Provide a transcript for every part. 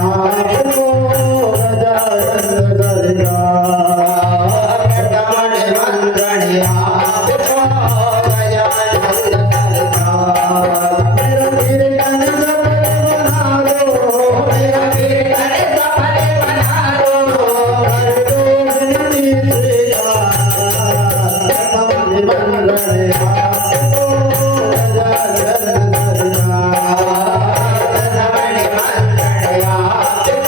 आपको गजानन सरकार कमल मंगल आपको गजानन सरकार मेरा कीर्तन सफल बना दो मेरा कीर्तन सफल बना दो कर दो विनती स्वीकार कमल मंगल आपको गजानन सरकार कमल मंगल आपको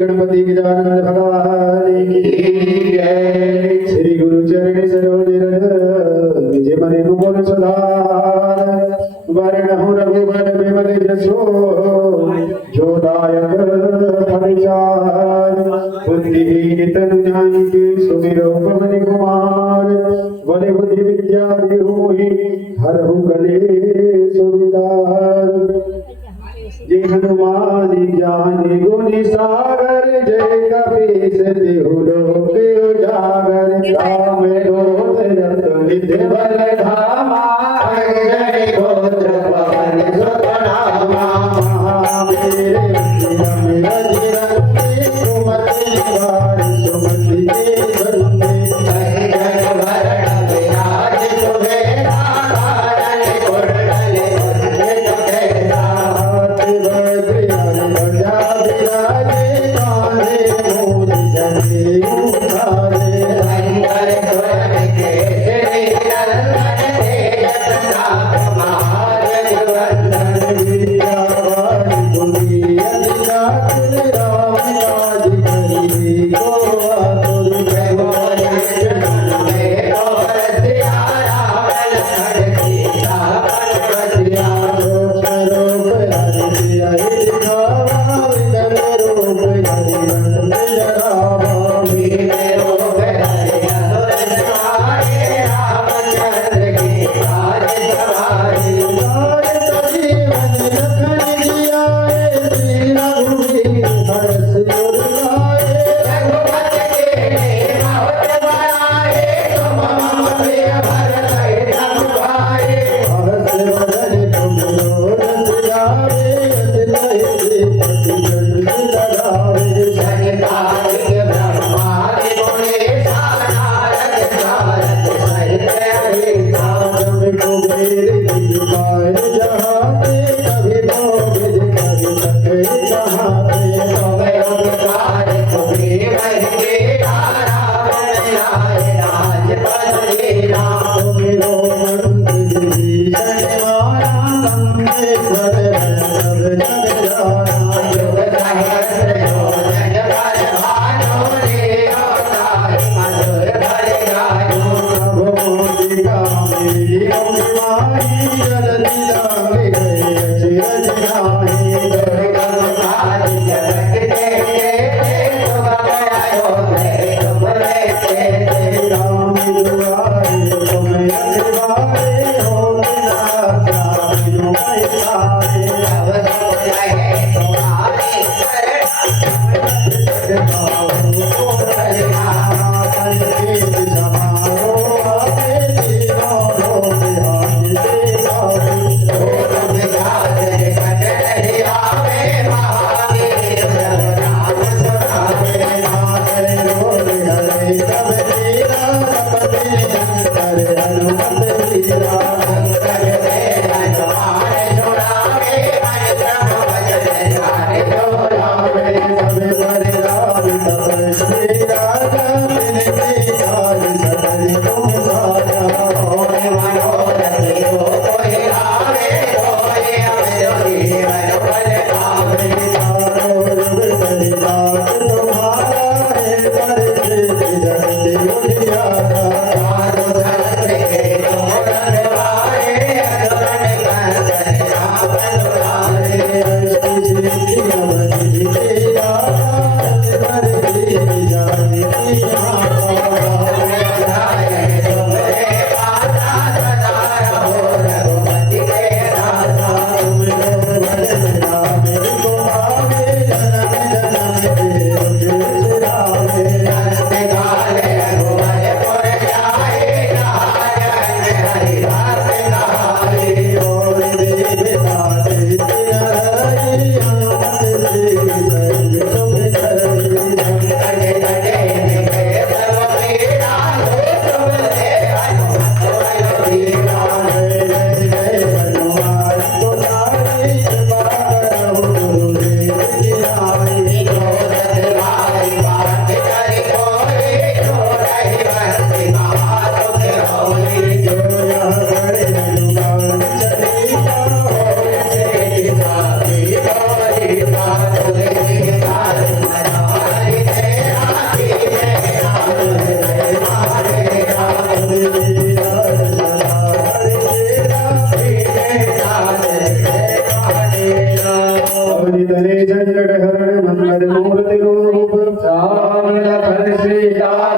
गणपति गजानन भगवान की जय। श्री गुरु चरण सरोज रज निज मन मुकुर सुधार वरण रघुवर विमल जसो जो दायक फलचार बुद्धिहीन तनु जानिके सुमिरो पवन कुमार बल बुद्धि विद्या देहु मोहि हरहु कलेश विदार। जय हनुमान ज्ञान गुण सागर जय कपीस देहु लोक उजागर राम दूत नित्य बल धामा जय गोत्र पवन सुत नामा महावीर विक्रम अजरंगी सुमति निवार सुमति के बंदे जय वरण विराज सुबेरा धारण कुंडल कुंडल सुबेरा हाथ वज्र ध्वजा विराजे कांधे मूल जनेऊ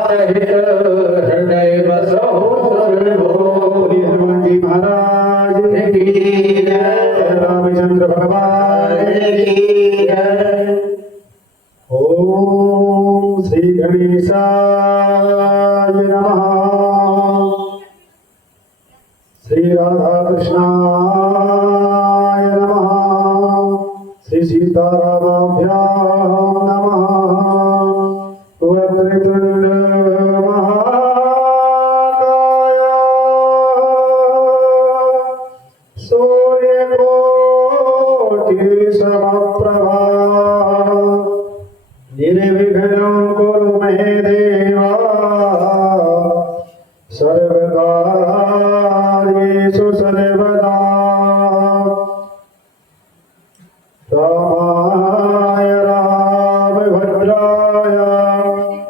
रहित हृदय बसो बोली हनुमान जी महाराज की जय, रामचंद्र भगवान की जय। ओम श्री गणेशाय नमः। श्री राधा कृष्णाय नमः। श्री सीतारामाभ्यां नमः। वक्रतुंड महाकाय सूर्यकोटि समप्रभा निर्विघ्नं कुरु मे देवा सर्वकार्येषु सर्वदा। रामाय रामभद्राय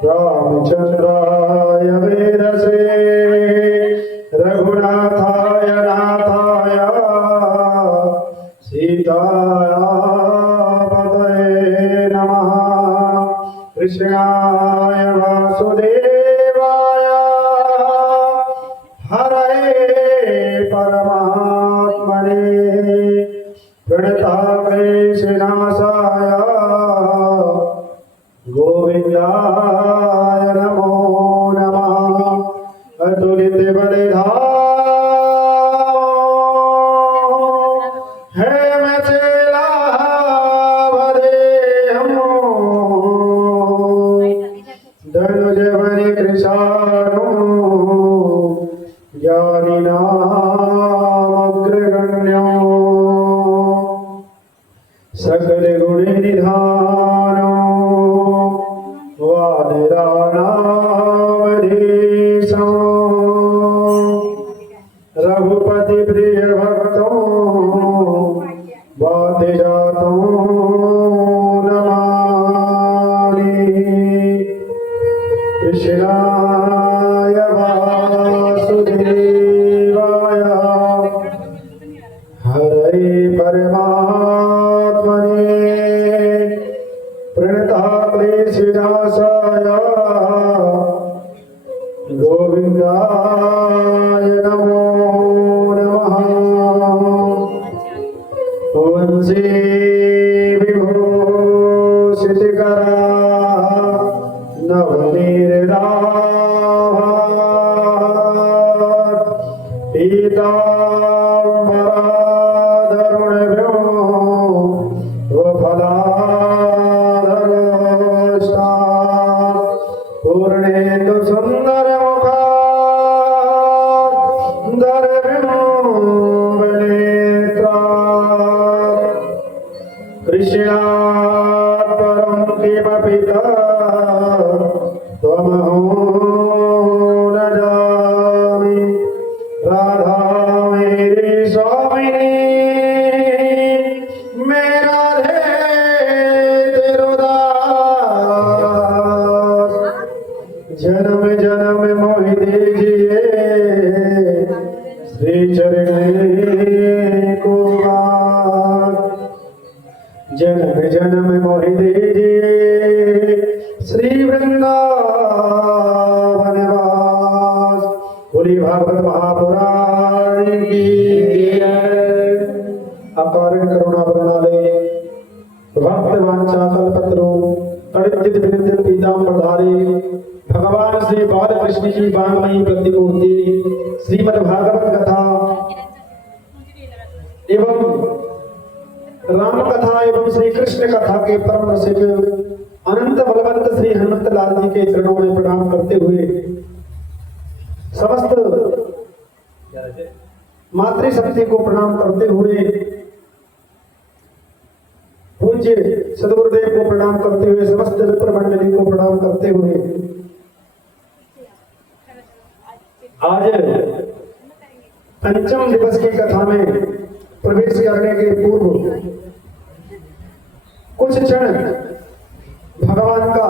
रामचंद्राय वेदसे रघुनाथाय नाथाय सीताय पतये नमः। कृष्णाय वासुदेवाय हरे परमात्मने प्रणताक्लेशनाशाय गोविंदाय नमो नमः। अतुलित बलिधाम हे मचेला वदेहम धनुज बनि कृशाणो ज्ञानिनामग्रगण्यो सकल गुण निधानो वानराणामधीशो रघुपति प्रिय भक्तो वादिजातो नमामि। कृष्णाय वासुदेवाय हरे परमात्मने प्रणताक्लेशनाशाय गोविंदाय नमो नमः। वंशी विभूषितकरा नवनीरदाभा पीताम्बराधरुणभ्यो वफलाधरोष्टा पूर्णेन्दु सुन्दरमुखादरविम्बनेत्रा कृष्णात् परं किमपि त्वमहो न जामि। राधा मेरी स्वामिनी मेरा तेरो दास जन्म जन्म मोहि दीजिए श्री चरण को जन्म जन्म मोहि दीजिए श्री वृंदावन वास। बोली भागवत महापुराण की जय। अपार करुणा वरणाले भक्त वांछा कल्पतरु तड़ित बिंद पीताम्बरधारी भगवान श्री बालकृष्ण जी वांगमयी प्रतिमूर्ति श्रीमद् भागवत कथा एवं राम कथा एवं श्री कृष्ण कथा के परम रसिक अनंत बलवंत श्री हनुमत लाल जी के चरणों में प्रणाम करते हुए समस्त मातृशक्ति को प्रणाम करते हुए पूज्य सदगुरुदेव को प्रणाम करते हुए समस्त विप्र मंडली को प्रणाम करते हुए आज पंचम दिवस की कथा में प्रवेश करने के पूर्व कुछ क्षण भगवान का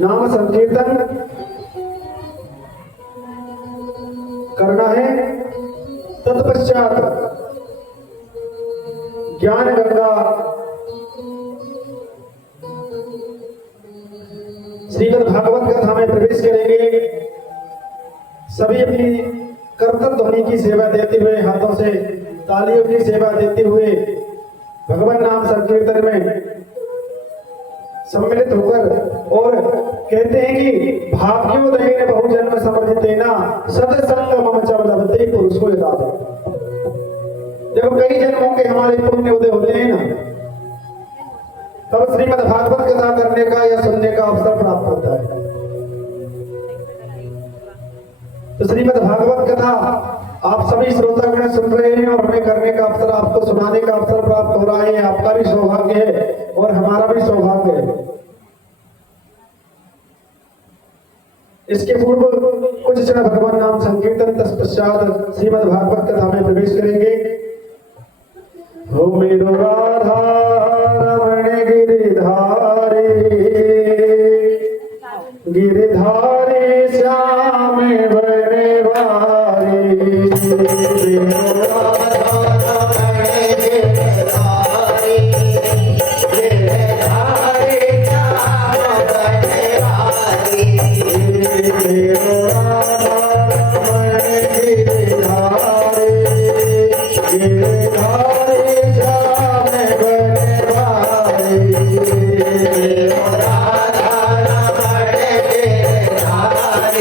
नाम संकीर्तन करना है। तत्पश्चात ज्ञान गंगा श्रीमद् भागवत कथा में प्रवेश करेंगे। सभी अपनी कर्तव्य ध्वनि की सेवा देते हुए, हाथों से तालियों की सेवा देते हुए भगवान नाम संकीर्तन में सम्मिलित होकर और कहते हैं कि भाग्योदयेन बहुजन्म समर्जितेना सत्संग मम च लभते पुरुषो यदा। जब कई जन्मों के हमारे पुण्य उदय होते हैं ना, तब श्रीमद् भागवत कथा करने का या सुनने का अवसर प्राप्त होता है। तो श्रीमद् भागवत कथा आप सभी श्रोतागण सुन रहे हैं और हमें करने का अवसर, आपको सुनाने का अवसर प्राप्त हो रहा है। आपका भी सौभाग्य है और हमारा भी सौभाग्य है। इसके पूर्व कुछ क्षण भगवान नाम संकीर्तन, तत्पश्चात श्रीमद् भागवत कथा में प्रवेश करेंगे। हो मेरो राधा रमण गिरिधारी, गिरिधारी श्याम बनवारी। मेरो राधा रमण गिरिधारी, गिरिधारी श्याम बनवारी। मेरो राधा रमण गिरिधारी, गिरिधारी राधा रमण गिरिधारी।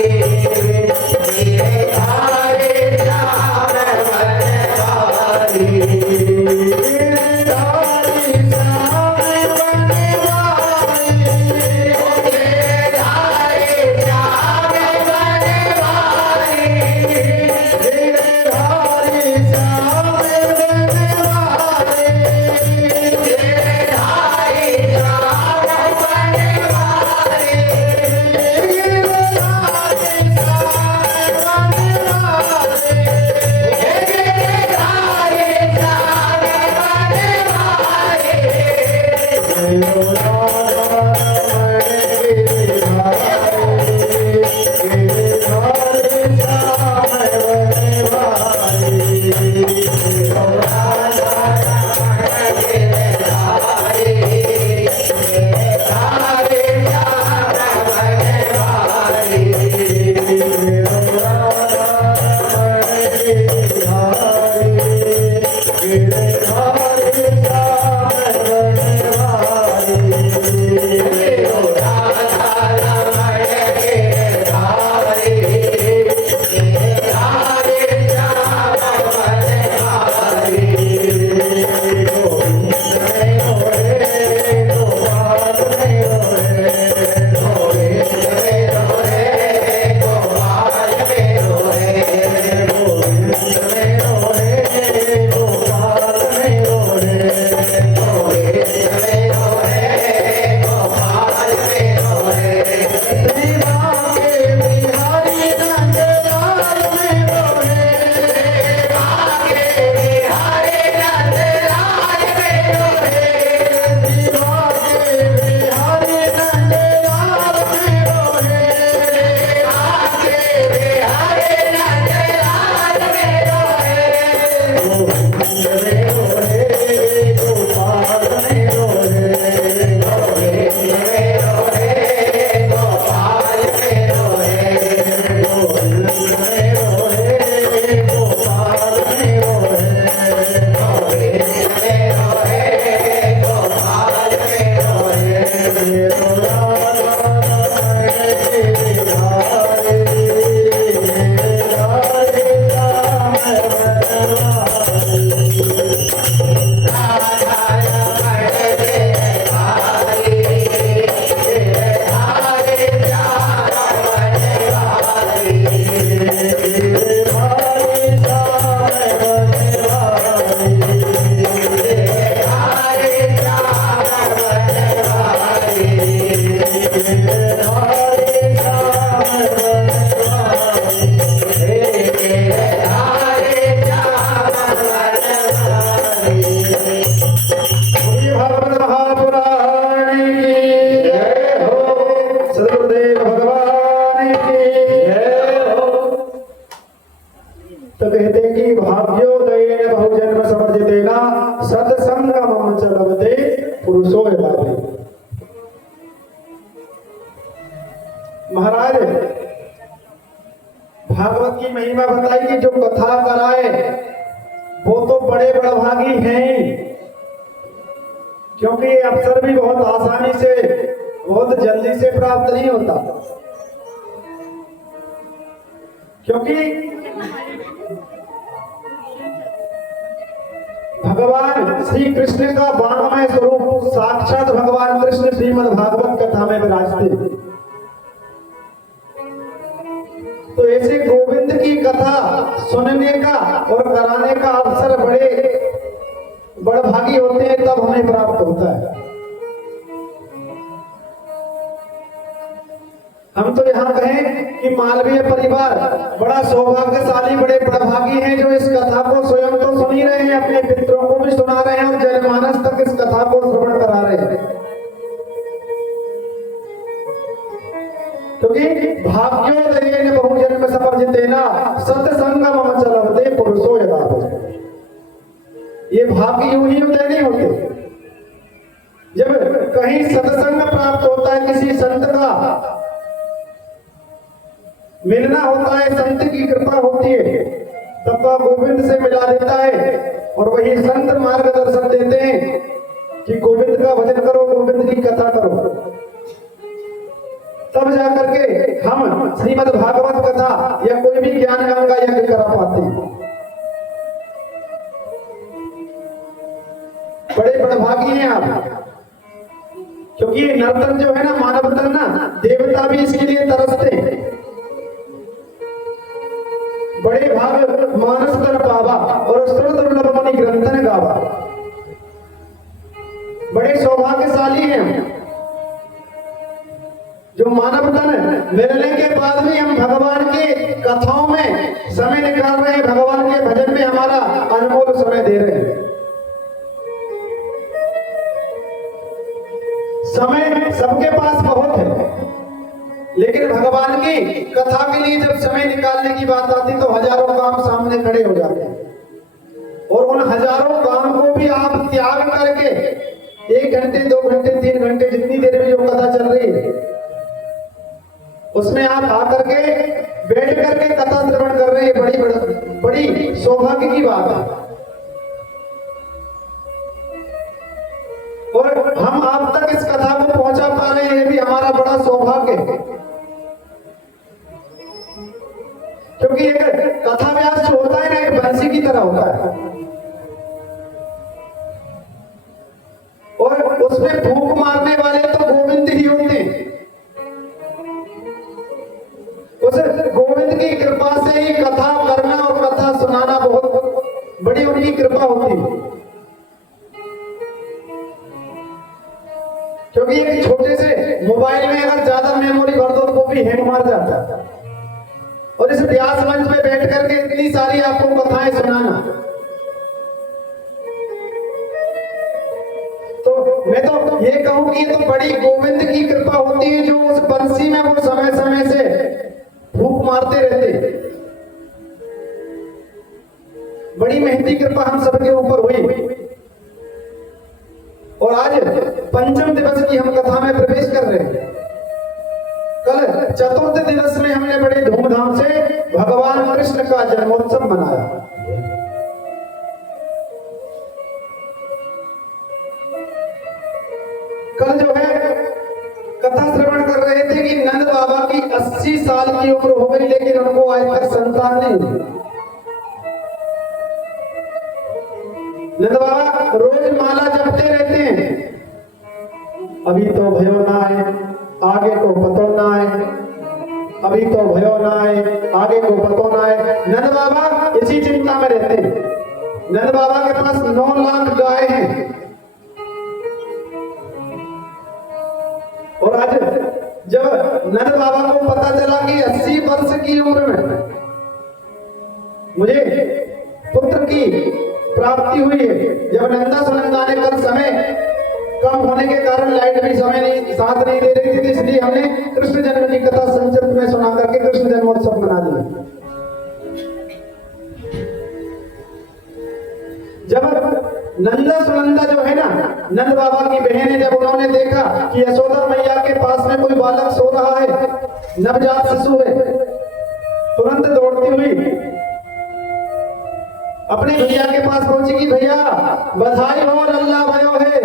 महाराज भागवत की महिमा बताई कि जो कथा कराए वो तो बड़े बड़भागी हैं ही, क्योंकि ये अवसर भी बहुत आसानी से बहुत जल्दी से प्राप्त नहीं होता। क्योंकि भगवान श्री कृष्ण का वांगमय स्वरूप साक्षात भगवान कृष्ण श्रीमद् भागवत कथा में विराजते। तो ऐसे गोविंद की कथा सुनने का और कराने का अवसर बड़े बड़भागी होते हैं, तब हमें प्राप्त होता है। हम तो यहाँ कहें कि मालवीय परिवार बड़ा सौभाग्यशाली, बड़े बड़भागी हैं जो इस कथा को स्वयं तो सुन ही रहे हैं, अपने पितरों को भी सुना रहे हैं और जनमानस तक इस कथा को श्रवण करा रहे हैं। क्योंकि भाग्योदयेन बहुजन्म समर्जितेन सत्संगम चलते पुरुषो यदा। ये भाग्य यूं ही उदय नहीं होते। जब कहीं सत्संग प्राप्त होता है, किसी संत का मिलना होता है, संत की कृपा होती है, तब वह गोविंद से मिला देता है और वही संत मार्गदर्शन देते हैं कि गोविंद का भजन करो, गोविंद की कथा करो। तब जाकर के हम श्रीमद् भागवत कथा या कोई भी ज्ञान गंगा यज्ञ करा पाते हैं। बड़े बड़भागी हैं आप, क्योंकि नर्तन जो है ना, मानव तन ना, देवता भी इसके लिए तरसते हैं। बड़े भाग मानस कर पावा और श्रुत दुर्लभ मुनि ग्रंथन गावा। बड़े सौभाग्यशाली हैं जो मानव तन मिलने के बाद भी हम भगवान की कथाओं में समय निकाल रहे हैं, भगवान के भजन में हमारा अनमोल समय दे रहे हैं। समय सबके पास बहुत है, लेकिन भगवान की कथा के लिए जब समय निकालने की बात आती तो हजारों काम सामने खड़े हो जाते हैं। और उन हजारों काम को भी आप त्याग करके 1 घंटे 2 घंटे 3 घंटे जितनी देर में जो कथा चल रही है उसमें आप आकर के बैठ करके कथा श्रवण कर रहे हैं, बड़ी सौभाग्य की बात है। और हम आप तक इस कथा को पहुंचा पा रहे हैं, ये भी हमारा बड़ा सौभाग्य है। क्योंकि एक कथा व्यास जो होता है ना, एक बंसी की तरह होता है और उसमें फूंक मारने वाले तो गोविंद ही होते हैं। उस गोविंद की कृपा से ही कथा करना और कथा सुनाना बहुत बड़ी उनकी कृपा होती है। क्योंकि एक छोटे से मोबाइल में अगर ज्यादा मेमोरी भर दो तो वो भी हैंग मार जाता है। और इस व्यास मंच पे बैठ करके इतनी सारी आपको कथाएं सुनाना, तो मैं तो ये कहूं कि ये तो बड़ी गोविंद की कृपा होती है जो उस बंसी में वो समय समय से फूंक मारते रहते। बड़ी मेहनती कृपा हम सबके ऊपर हुई। और आज पंचम दिवस की हम कथा में प्रवेश कर रहे हैं। कल चतुर्थ दिवस में हमने बड़े धूमधाम से भगवान कृष्ण का जन्मोत्सव मनाया। कल जो है कथा श्रवण कर रहे थे कि नंद बाबा की 80 साल की उम्र हो गई, लेकिन उनको आज तक संतान नहीं हुई। नंद बाबा रोज माला जपते रहते हैं, अभी तो भयो ना आए, आगे को पतो ना आए, अभी तो भयो ना आए, आगे को पतो ना आए। नंद बाबा इसी चिंता में रहते हैं। नंद बाबा के पास 9 लाख गाय हैं। और आज जब नंद बाबा को पता चला कि 80 वर्ष की उम्र में मुझे पुत्र की प्राप्ति हुई है, जब नंदा सुनंदा ने कल समय कम होने के कारण लाइट भी समय नहीं साथ नहीं दे रही थी, इसलिए हमने कृष्ण जन्म की कथा संक्षिप्त में सुना करके कृष्ण जन्मोत्सव मना लिया। जब नंदा सुनंदा जो है ना, नंद बाबा की बहन है, जब उन्होंने देखा कि यशोदा मैया के पास में कोई बालक सो रहा है, नवजात शिशु है, तुरंत दौड़ती हुई अपने भैया के पास पहुंची कि भैया बधाई हो, अल्लाह भयो है।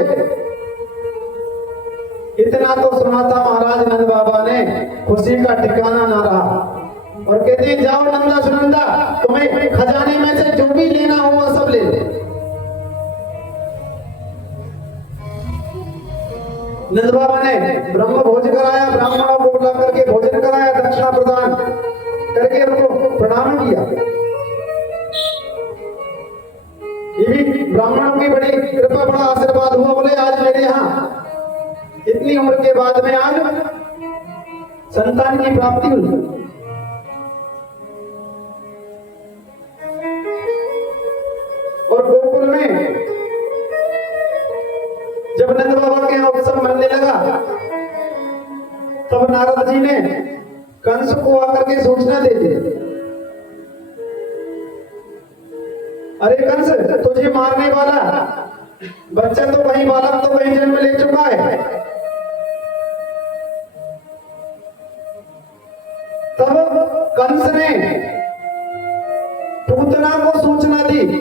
इतना तो सुना था महाराज नंद बाबा ने, खुशी का ठिकाना ना रहा और कहते हैं जाओ नंदा सुनंदा, तुम्हें खजाने में से जो भी लेना हो वो सब ले लो। नंद बाबा ने ब्रह्म भोज कराया, ब्राह्मणों को बुला करके भोजन कराया, दक्षिणा प्रदान करके उनको प्रणाम किया। ये भी ब्राह्मणों की बड़ी कृपा, बड़ा आशीर्वाद हुआ। बोले आज मेरे यहाँ इतनी उम्र के बाद में आज संतान की प्राप्ति हुई। और गोकुल में जब नंद बाबा के यहाँ उत्सव मनने लगा, तब नारद जी ने कंस को आकर के सूचना दे दी, अरे कंस, तुझे मारने वाला बच्चा तो कहीं, बालक तो कहीं जन्म ले चुका है। तब कंस ने पूतना को सूचना दी कि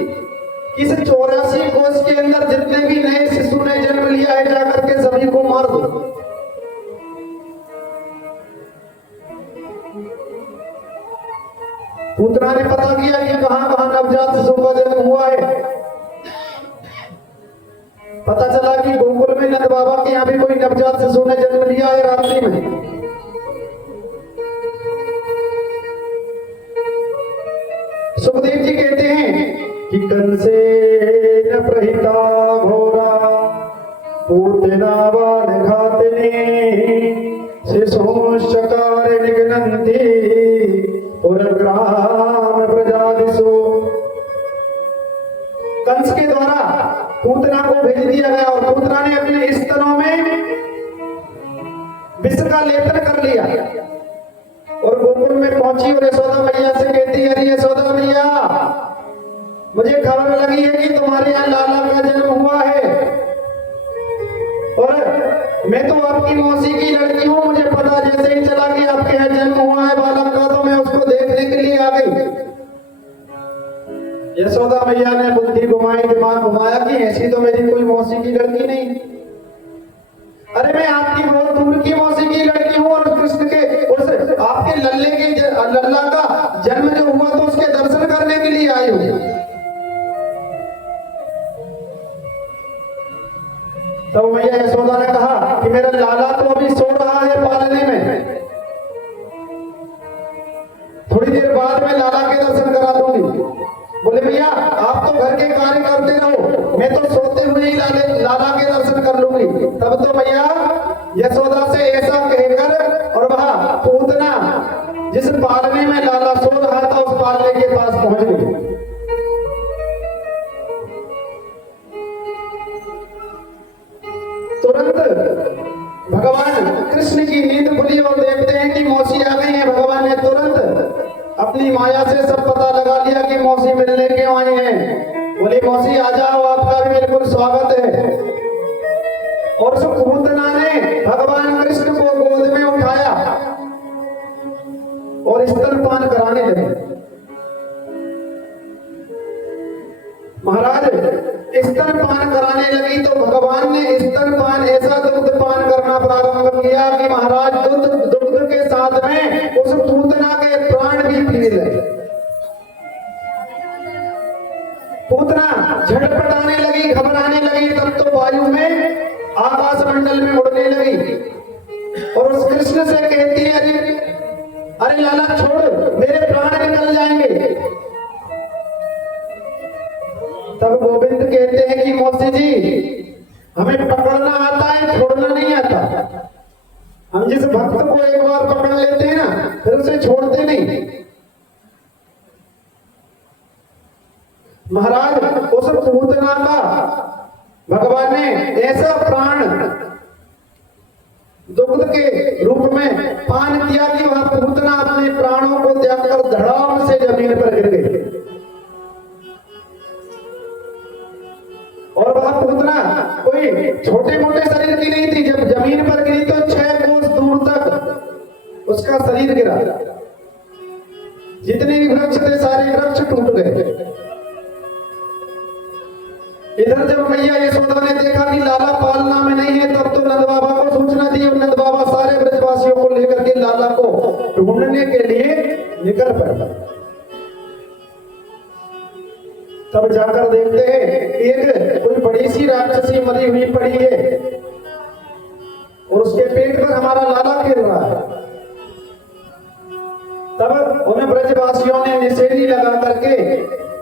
इस 84 कोष के अंदर जितने भी नए शिशु ने जन्म लिया है जाकर के सभी को मार दो। पूतना ने पता किया कि कहां कहां नवजात शिशु का जन्म हुआ है। पता चला कि गोकुल में नंद बाबा के यहाँ भी कोई नवजात शिशु ने जन्म लिया है रात्रि में। सुखदेव जी कहते हैं कि कंसेन प्रहिता घोरा पूतना वान घातने शिशुश्चकार निघ्नन्ति पुरग्राम प्रजादिषु। कंस के द्वारा पूतना को भेज दिया गया और पूतना ने अपने स्तनों में विष का लेपन कर लिया और गोकुल में पहुंची और यशोदा मैया से कहती है, अरे यशोदा मैया, मुझे खबर लगी है कि तुम्हारे यहाँ लाला का जन्म हुआ है और मैं तो आपकी मौसी की लड़की हूँ। मुझे पता जैसे ही चला कि आपके यहाँ जन्म हुआ है बालक का, तो मैं उसको देखने के लिए आ गई। यशोदा मैया ने बुद्धि घुमाई, दिमाग घुमाया कि ऐसी तो मेरी कोई मौसी की लड़की नहीं। अरे मैं आपकी बहुत दूर की मौसी की लड़की हूँ और कृष्ण के उस आपके लल्ला का जन्म जो हुआ तो उसके दर्शन करने के लिए आई हूँ। तब मैया यशोदा ने कहा कि मेरा लाला तो अभी सो रहा है पालने में, थोड़ी देर बाद में लाला के दर्शन करा दूंगी। बोले भैया आप तो घर के कार्य करते रहो, मैं तो सोते हुए ही लाला के दर्शन कर लूंगी। तब तो भैया यशोदा से ऐसा कहकर और वह पूतना जिस पालने में लाला सो रहा था उस पालने के पास पहुंच गई। तुरंत भगवान कृष्ण की नींद खुली और देखते हैं कि मौसी आ गई है। भगवान ने तुरंत अपनी माया से सब पता लगा लिया कि मौसी मिलने क्यों आई हैं। बोली मौसी आ जाओ, आपका भी बिल्कुल स्वागत है। और सुपूतना ने भगवान कृष्ण को गोद में उठाया और स्तनपान कराने लगे। महाराज स्तनपान कराने लगी तो भगवान ने स्तनपान ऐसा दुग्धपान करना प्रारंभ किया कि महाराज दुग्ध के साथ में उस पूतना के प्राण भी पीने लगे। पूतना झटपटाने लगी, घबराने लगी। तब तो वायु में आकाश मंडल में उड़ने लगी और उस कृष्ण से कहती है, अरे लाला छोड़, मेरे प्राण निकल जाएंगे। तब गोविंद कहते हैं कि मौसी जी, हमें पकड़ना आता है, छोड़ना नहीं आता। हम जिस भक्त को एक बार पकड़ लेते हैं ना, फिर उसे छोड़ते नहीं। महाराज उस पूतना का भगवान ने ऐसा प्राण दुग्ध के रूप में पान किया कि वह पूतना अपने प्राणों को त्याग कर धड़ाम से जमीन पर गिर गई। और वह पूतना कोई छोटे मोटे शरीर की नहीं थी। जब जमीन पर गिरी तो 6 कोस दूर शरीर गिरा, जितने भी वृक्ष थे सारे वृक्ष टूट गए। इधर जब मैया यशोदा ने देखा कि लाला पालना में नहीं है, तब तो नंद बाबा को सूचना दी और नंद बाबा सारे ब्रजवासियों को लेकर के लाला को ढूंढने के लिए निकल पड़े। तब जाकर देखते हैं एक कोई बड़ी सी राक्षसी मरी हुई पड़ी है और उसके पेट पर हमारा लाला खेल रहा है। तब उन्हें ब्रजवासियों ने निषेधी लगा करके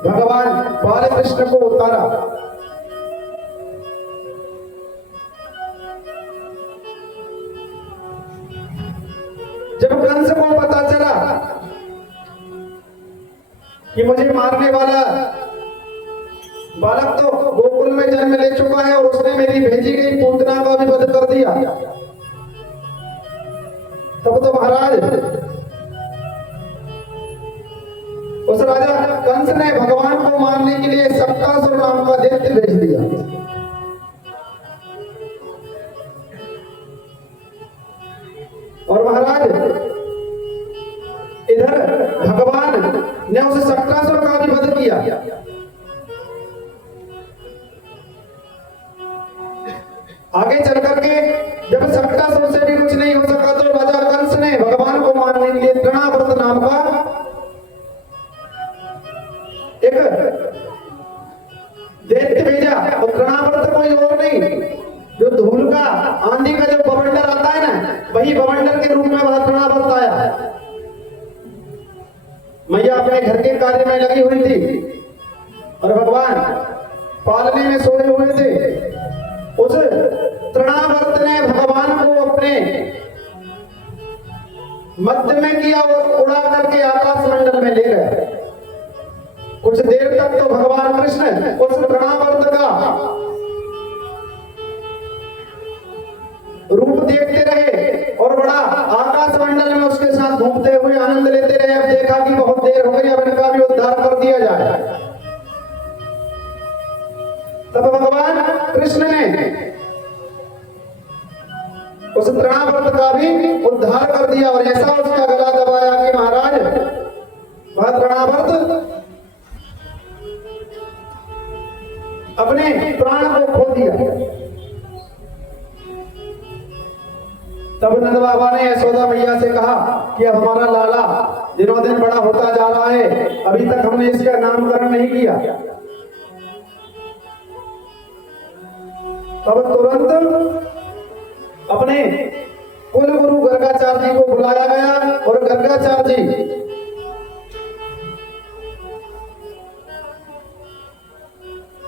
भगवान बाल कृष्ण को उतारा। जब कंस को पता चला कि मुझे मारने वाला बालक तो गोकुल में जन्म ले चुका है और उसने मेरी भेजी गई पूतना का भी वध कर दिया, तब तो महाराज उस राजा कंस ने भगवान को मारने के लिए शक्तासुर नाम का दैत्य भेज दिया। और महाराज इधर भगवान ने उस शक्तासुर का भी वध किया। आगे चल करके जब शक्तासुर से भी कुछ नहीं हो सका तो राजा कंस ने भगवान को मारने के लिए तृणावर्त नाम का एक दैत्य भेजा। और तृणावर्त कोई और नहीं, जो धूल का आंधी का जो बवंडर आता है ना, वही बवंडर के रूप में वह तृणावर्त आया। मैया अपने घर के कार्य में लगी हुई थी और भगवान पालने में सोए हुए थे। उस तृणावर्त ने भगवान को अपने मध्य में किया और उड़ा करके आकाश मंडल में ले गए। कुछ देर तक तो भगवान कृष्ण उस तृणावर्त का रूप देखते रहे और बड़ा आकाश मंडल में उसके साथ घूमते हुए आनंद लेते रहे। अब देखा कि बहुत देर हो गई, अब इनका भी उद्धार कर दिया जाए। तब भगवान कृष्ण ने उस तृणावर्त का भी उद्धार कर दिया और ऐसा उसका गला दबाया कि महाराज वह तृणावर्त अपने प्राण को खो दिया। तब नंद बाबा ने यशोदा मैया से कहा कि अब हमारा लाला दिनों दिन बड़ा होता जा रहा है, अभी तक हमने इसका नामकरण नहीं किया। तब तुरंत अपने कुल गुरु गर्गाचार्य जी को बुलाया गया और गर्गाचार्य जी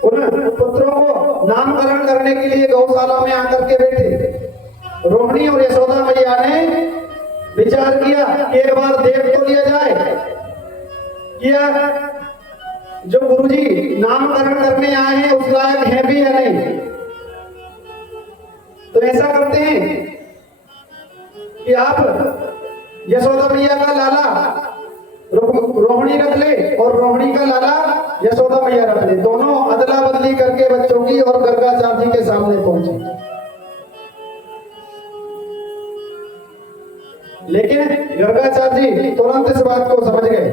उन पुत्रों को नामकरण करने के लिए गौशाला में आकर के बैठे। रोहिणी और यशोदा मैया ने विचार किया कि एक बार देख तो लिया जाए कि जो गुरुजी नामकरण करने आए हैं उस लायक है भी या नहीं। तो ऐसा करते हैं कि आप यशोदा मैया का लाला रोहिणी रख ले और रोहिणी का लाला यशोदा मैया रख ले। दोनों अदला बदली करके बच्चों की और गर्गाचार्य जी के सामने पहुंचे। लेकिन गर्गाचार्य जी तुरंत इस बात को समझ गए।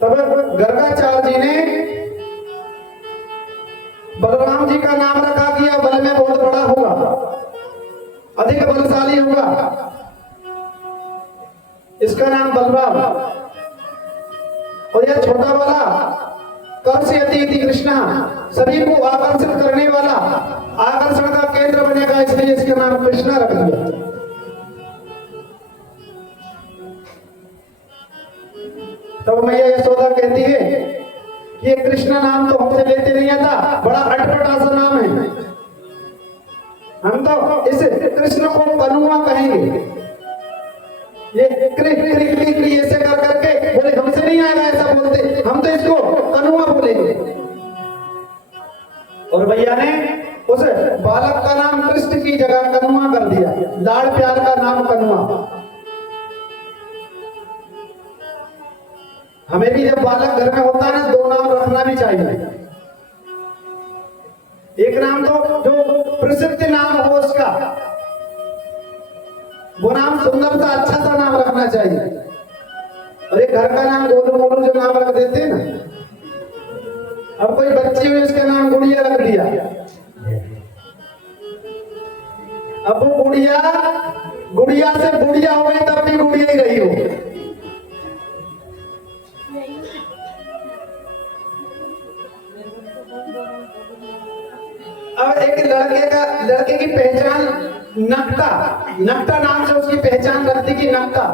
तब गर्गाचार्य जी ने बलराम जी का नाम रखा कि यह बल में बहुत बड़ा होगा, अधिक बलशाली होगा, इसका नाम बलराम। और यह छोटा वाला कर्षयति कृष्ण, सभी को आकर्षित करने वाला, आकर्षण का केंद्र बनेगा, इसलिए इसका नाम कृष्णा रख दिया। तब मैया यशोदा कहती है ये कृष्ण नाम तो हमसे लेते नहीं आता, बड़ा अटपटा सा नाम है, हम तो इस कृष्ण को कनुआ कहेंगे। ये क्री ऐसे कर करके बोले हमसे नहीं आएगा ऐसा बोलते, हम तो इसको कनुआ बोलेंगे। और भैया ने उस बालक का नाम कृष्ण की जगह कनुआ कर दिया, लाड़ प्यार का नाम कनुआ। हमें भी जब बालक घर में होता है ना, दो नाम रखना भी चाहिए। एक नाम तो जो प्रसिद्ध नाम हो उसका, वो नाम सुंदर सा अच्छा सा नाम रखना चाहिए। और एक घर का नाम गोलू मोलू जो नाम रख देते हैं ना, अब कोई बच्ची हुई उसका नाम गुड़िया रख दिया, अब वो गुड़िया गुड़िया से बुढ़िया हो गई तब भी गुड़िया ही रही हो। अब एक लड़के की पहचान नक्ता, नक्ता नाम से उसकी पहचान रखती कि नक्ता।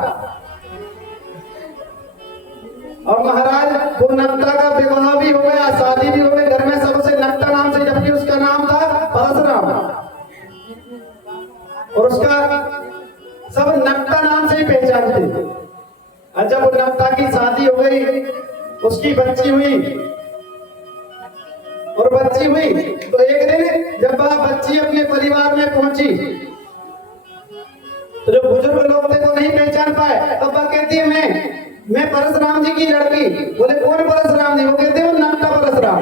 और महाराज वो नक्ता का विवाह भी हो गया, शादी भी हो गई घर में सबसे नक्ता नाम से, जबकि उसका नाम था परशुराम। और उसका सब नक्ता नाम से ही पहचानते। और जब वो नक्ता की शादी हो गई, उसकी बच्ची हुई और बच्ची हुई तो एक दिन जब वह बच्ची अपने परिवार में पहुंची तो जो बुजुर्ग लोग थे वो नहीं पहचान पाए। तब वह कहती है मैं परशुराम जी की लड़की। बोले कौन परशुराम जी? वो कहते हैं वो नक्ता परशुराम।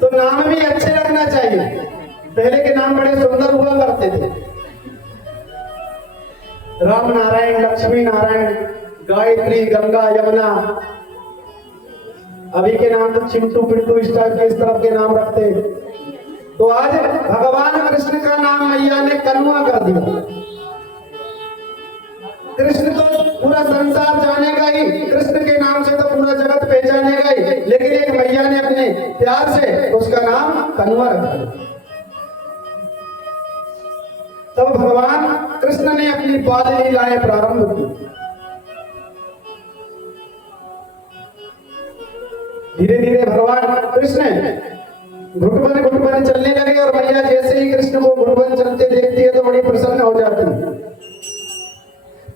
तो नाम भी अच्छे रखना चाहिए। पहले के नाम बड़े सुंदर हुआ करते थे, राम नारायण, लक्ष्मी नारायण, गायत्री, गंगा, यमुना। अभी के नाम तो चिंटू पिंटू इस टाइप के इस तरफ के नाम रखते। तो आज भगवान कृष्ण का नाम मैया ने कन्वा कर दिया। कृष्ण तो पूरा संसार जानेगा ही, कृष्ण के नाम से तो पूरा जगत पहचानेगा ही, लेकिन एक मैया ने अपने प्यार से उसका नाम कन्वा रखा। तब भगवान कृष्ण ने अपनी बाल लीलाएं प्रारंभ की। धीरे धीरे भगवान कृष्ण घुटबन चलने लगे और मैया जैसे ही कृष्ण को घुटबन चलते देखती है तो बड़ी प्रसन्न हो जाती है।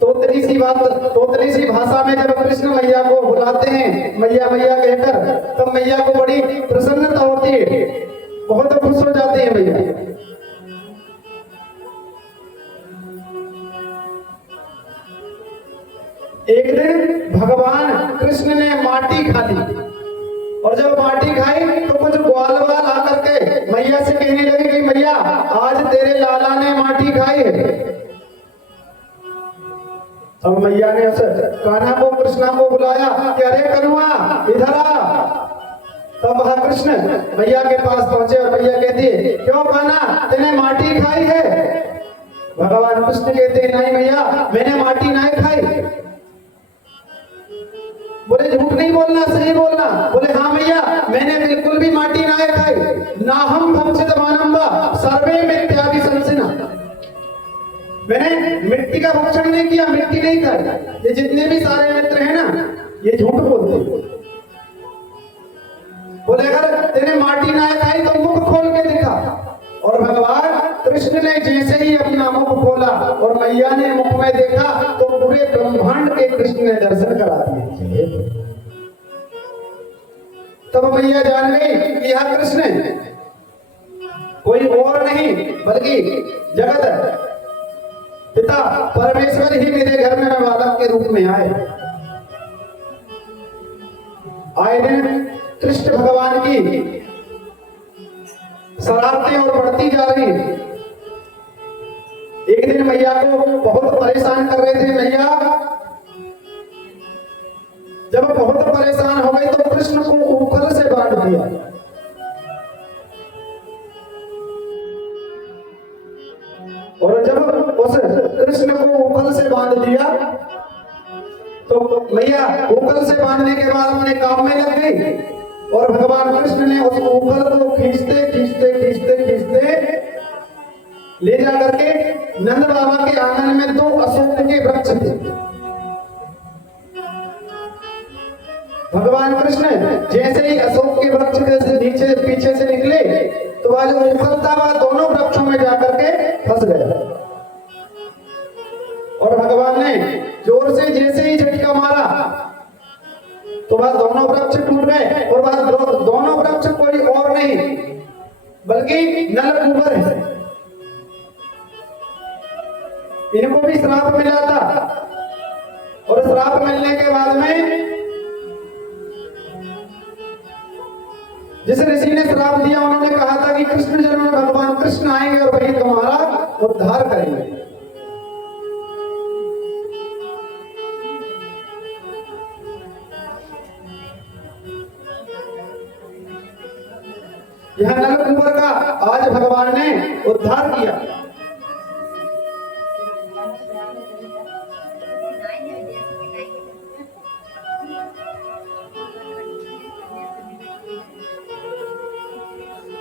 तोतली सी भाषा में जब कृष्ण मैया को बुलाते हैं मैया मैया कहकर, तब मैया को बड़ी प्रसन्नता होती है, बहुत खुश हो जाती है मैया। एक दिन भगवान कृष्ण ने माटी खा ली और जब माटी खाई तो कुछ ग्वाल वाल आकर के मैया से कहने लगे कि मैया आज तेरे लाला ने माटी खाई है। अब मैया ने उस कान्हा को कृष्णा को बुलाया कि अरे कन्वा इधर आ। तब वह कृष्ण मैया के पास पहुंचे और मैया कहती है क्यों कान्हा तूने माटी खाई है? भगवान कृष्ण कहते नहीं मैया मैंने माटी नहीं खाई। बोले झूठ नहीं बोलना, सही बोलना। बोले हाँ मैया मैंने बिल्कुल भी माटी नहीं खाई। ना हम भक्षित मानम्बा सर्वे मिथ्याभिशंसिना, मैंने मिट्टी का भक्षण नहीं किया, मिट्टी नहीं खाई। ये जितने भी सारे मित्र हैं ना ये झूठ बोलते। बोले अगर तेने माटी नहीं खाई तो मुख खोल के दिखा। और भगवान कृष्ण ने जैसे ही अपना मुख खोला और मैया ने मुख में देखा तो पूरे ब्रह्मांड के कृष्ण ने दर्शन करा दिए। तब मैया जान गई कि यह कृष्ण कोई और नहीं बल्कि जगत पिता परमेश्वर ही मेरे घर में बालक के रूप में आए दिन कृष्ण भगवान की शरारतें और बढ़ती जा रही हैं। एक दिन मैया को बहुत परेशान कर रहे थे। मैया जब बहुत परेशान हो गई तो कृष्ण को ऊपर से बांध दिया। और जब उस कृष्ण को ऊपर से बांध दिया तो मैया ऊपर से बांधने के बाद अपने काम में लग गई और भगवान कृष्ण ने उस ऊपर को खींचते खींचते खींचते खींचते ले जा करके नंद बाबा के आंगन में 2 अशोक के वृक्ष थे। भगवान कृष्ण जैसे ही अशोक के वृक्ष के नीचे पीछे से निकले तो वह जो ऊपर था वह दोनों वृक्षों में जाकर के फंस गया। और भगवान ने जोर से जैसे ही झटका मारा तो वह दोनों वृक्ष टूट गए। और वह दोनों वृक्ष कोई और नहीं बल्कि नलकूबर है। इनको भी श्राप मिला था और श्राप मिलने के बाद में जिस ऋषि ने श्राप दिया उन्होंने कहा था कि कृष्ण जन्म में भगवान कृष्ण आएंगे और वही तुम्हारा उद्धार करेंगे। यह नलकुबर का आज भगवान ने उद्धार किया।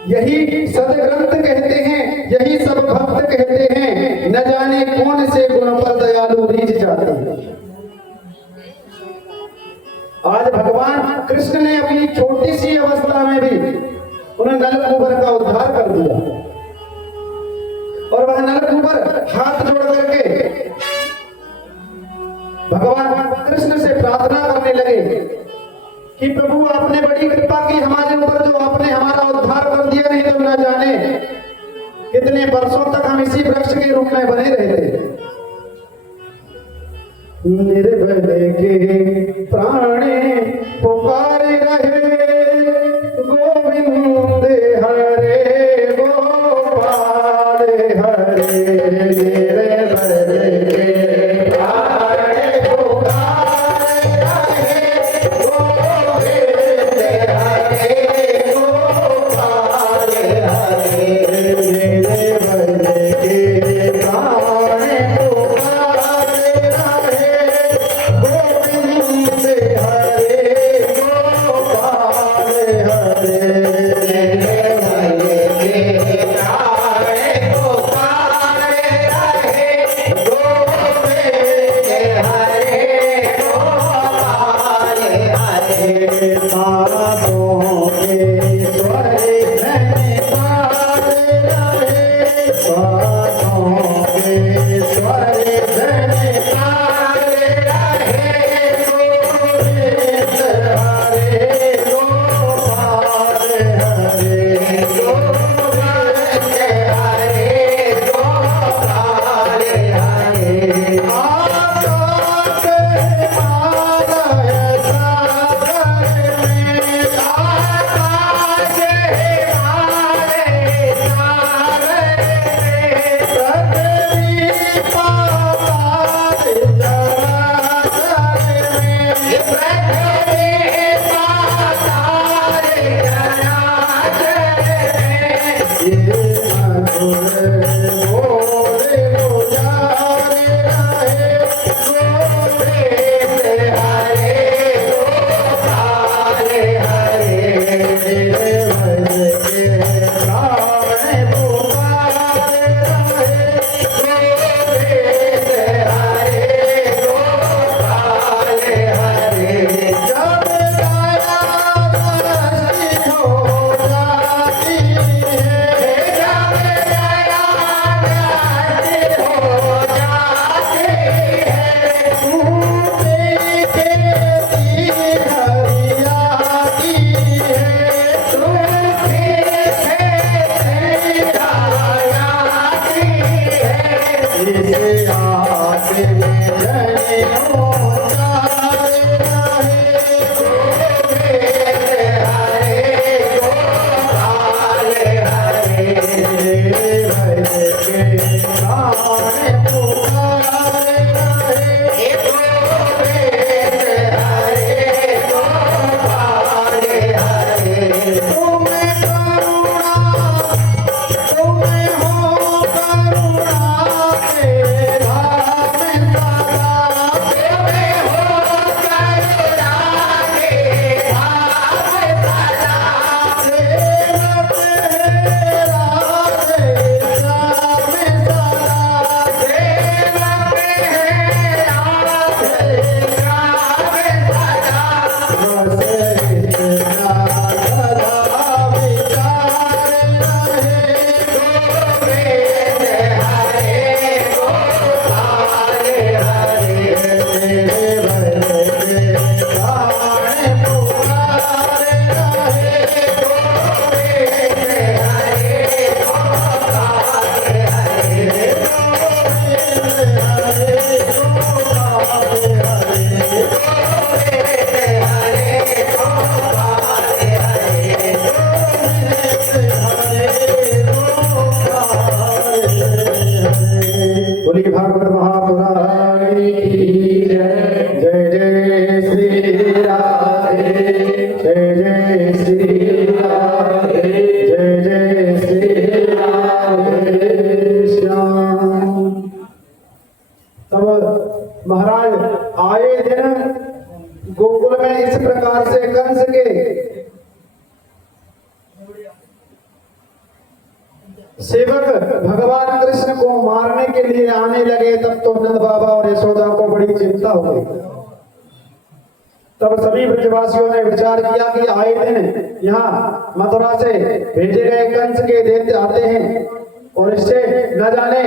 यही सदग्रंथ कहते हैं, यही सब भक्त कहते हैं, न जाने कौन से गुण पर दयालु रीझ जाते हैं। आज भगवान कृष्ण ने अपनी छोटी सी अवस्था में भी उन्हें नलकुबर का उद्धार कर दिया और वह नलकुबर हाथ जोड़ करके भगवान कृष्ण से प्रार्थना करने लगे कि प्रभु आपने बड़ी कृपा की हमारे ऊपर, जो आपने हमारा उद्धार कर दिया, नहीं तो न जाने कितने वर्षों तक हम इसी वृक्ष के रूप में बने रहते। निर्बल के प्राणे पुकारे रहे, गोविंद हरे गोपाल हरे। निर्बल के प्राणे पुकारे रहे, गोविंद हरे गोपाल हरे। निर्बल के प्राणे सेवक भगवान कृष्ण को मारने के लिए आने लगे, तब तो नंद बाबा और यशोदा को बड़ी चिंता हो गई। तब सभी ब्रजवासियों ने विचार किया कि आए दिन यहाँ मथुरा से भेजे गए कंस के दैत्य आते हैं और इससे न जाने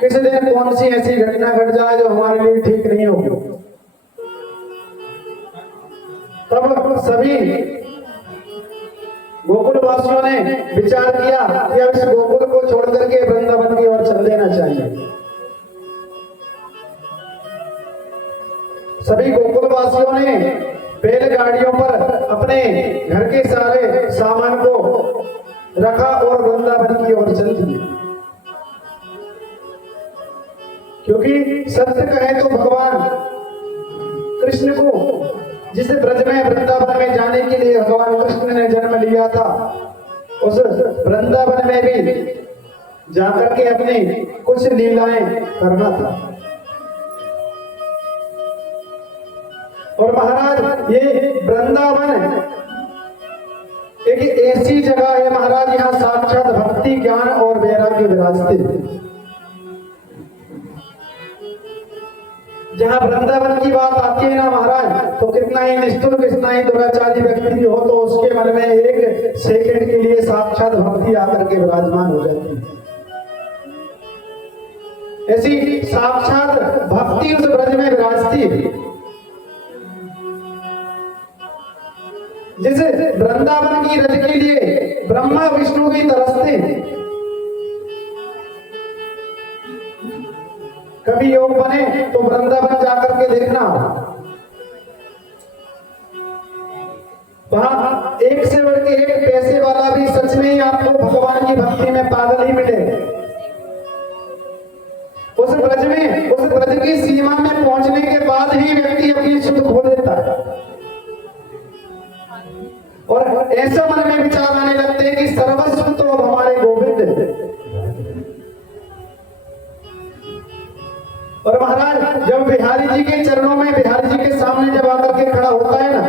किस दिन कौन सी ऐसी घटना घट जाए जो हमारे लिए ठीक नहीं होगी। तब सभी गोकुल वासियों ने विचार किया कि अब इस गोकुल को छोड़ करके वृंदावन की ओर चल देना चाहिए। सभी गोकुल वासियों ने बैलगाड़ियों पर अपने घर के सारे सामान को रखा और वृंदावन की ओर चल दिए, क्योंकि सत्य कहें तो भगवान कृष्ण को जिस ब्रज में वृंदावन में जाने के लिए भगवान कृष्ण ने जन्म लिया था, उस वृंदावन में भी जाकर के अपनी कुछ लीलाएं करना था। और महाराज ये वृंदावन एक ऐसी जगह है महाराज, यहाँ साक्षात भक्ति ज्ञान और वैराग्य विराजते। जहाँ वृंदावन की बात आती है ना महाराज, तो कितना ही निष्ठुर कितना ही दुराचारी व्यक्ति भी हो तो उसके मन में एक सेकंड के लिए साक्षात भक्ति आकर के विराजमान हो जाती है। ऐसी साक्षात भक्ति उस ब्रज में विराजती है। जिस वृंदावन की रज के लिए ब्रह्मा विष्णु भी तरसते हैं। कभी योग बने तो वृंदावन जाकर के देखना, वहां एक से बढ़ के एक पैसे वाला भी सच में ही आपको भगवान की भक्ति में पागल ही मिले। उस ब्रज की सीमा में पहुंचने के बाद ही व्यक्ति अपनी सुध खो देता है और ऐसा मन में विचार आने लगते हैं कि सर्वस्व तो अब हमारे गोविंद है। और महाराज जब बिहारी जी के चरणों में, बिहारी जी के सामने जब आकर के खड़ा होता है ना,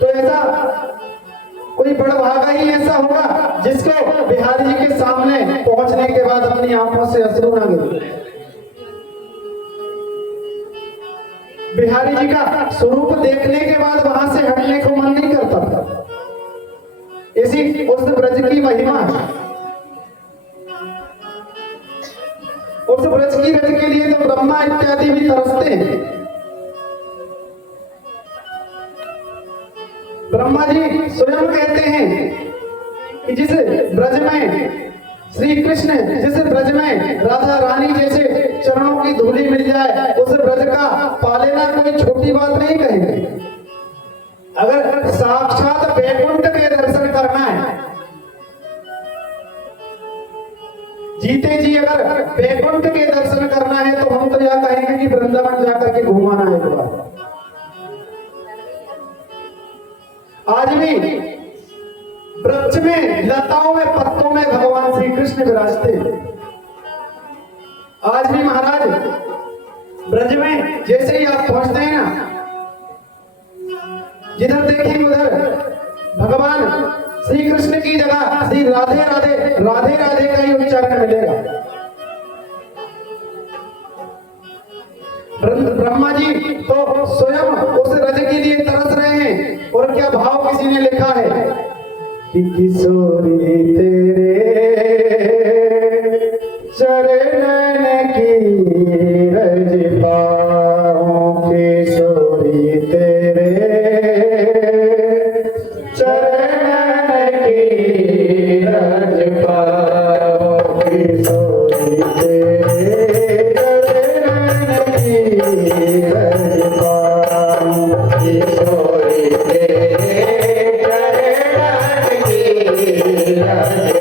तो ऐसा कोई बड़ा भागा ही ऐसा होगा जिसको बिहारी जी के सामने पहुंचने के बाद अपनी आंखों से अश्रु ना गिरे। बिहारी जी का स्वरूप देखने के बाद वहां से हटने को मन नहीं करता था। ऐसी उस ब्रज की महिमा है। उस ब्रज की रज के लिए तो ब्रह्मा इत्यादि भी तरसते हैं। ब्रह्मा जी स्वयं कहते हैं कि जिस ब्रज में श्री कृष्ण, जिस ब्रज में राधा रानी जैसे चरणों की धूली मिल जाए, उस ब्रज का पालेना कोई छोटी बात नहीं कहेंगे। अगर साक्षात वैकुंठ के दर्शन करना है, जीते जी अगर वैकुंठ के दर्शन करना है, तो हम तो यह कहेंगे कि वृंदावन जाकर के घुमाना है एक बार। आज भी वृक्ष में, लताओं में, पत्तों में भगवान श्री कृष्ण विराजते हैं। आज भी महाराज ब्रज में जैसे ही आप पहुंचते हैं ना, जिधर देखेंगे उधर भगवान श्री कृष्ण की जगह श्री राधे राधे राधे राधे का ही उच्चारण मिलेगा। ब्रह्मा जी तो स्वयं उस रज के लिए तरस रहे हैं। और क्या भाव किसी ने लिखा है कि किशोरी तेरे चरणन की रज पाऊं, किशोरी तेरे चरणन की रज पाऊं, किशोरी तेरे चरणन की रज पाऊं, किशोरी तेरे चरणन की रज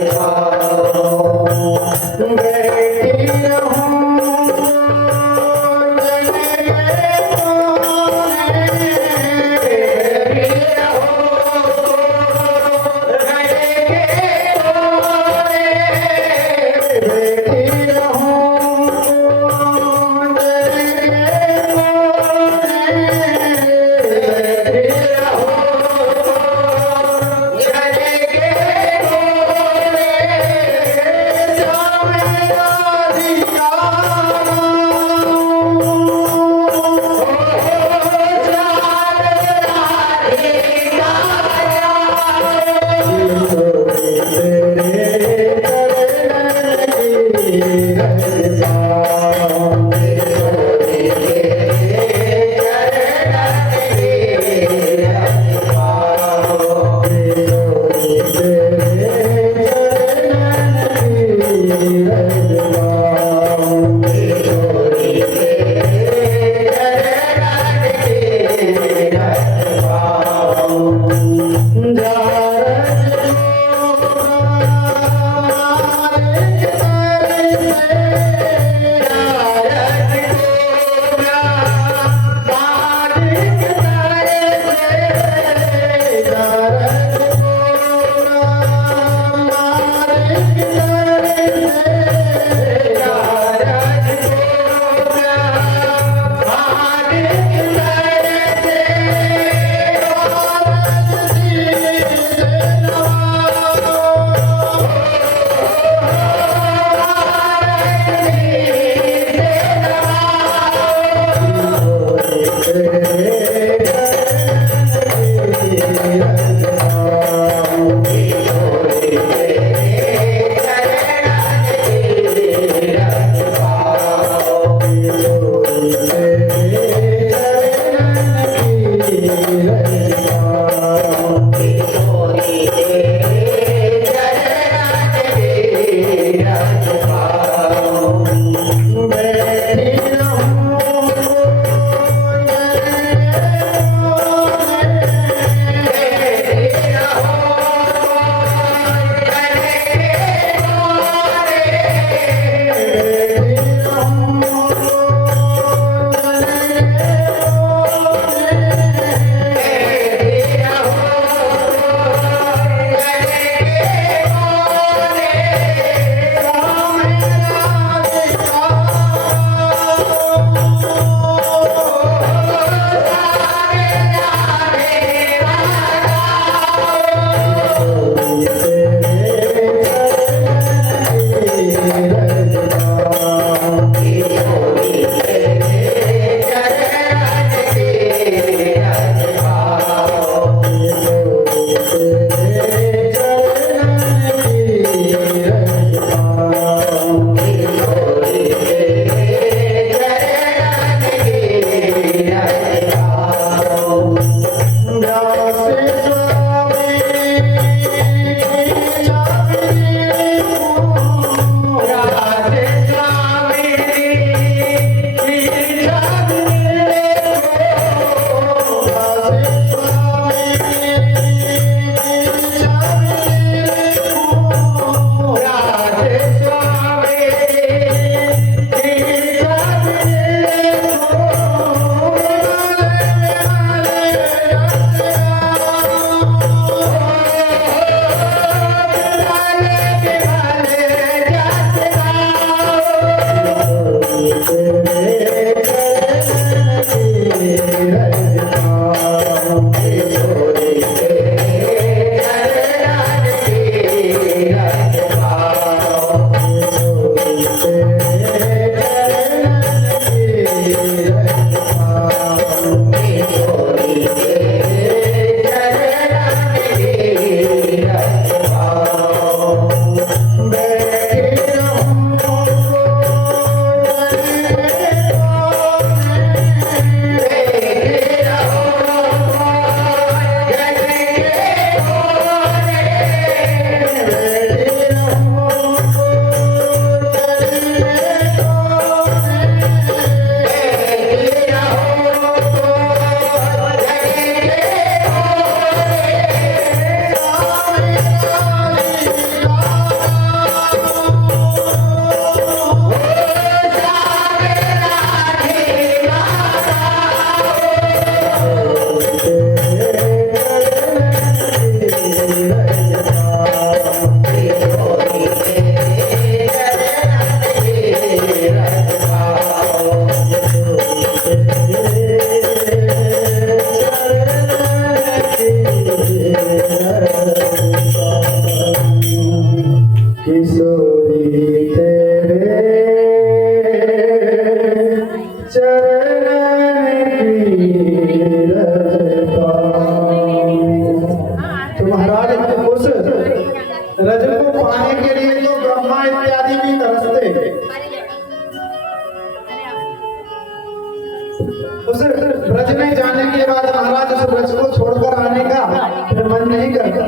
उस ब्रज में जाने के बाद महाराज उस ब्रज को छोड़कर आने का फिर मन नहीं करता।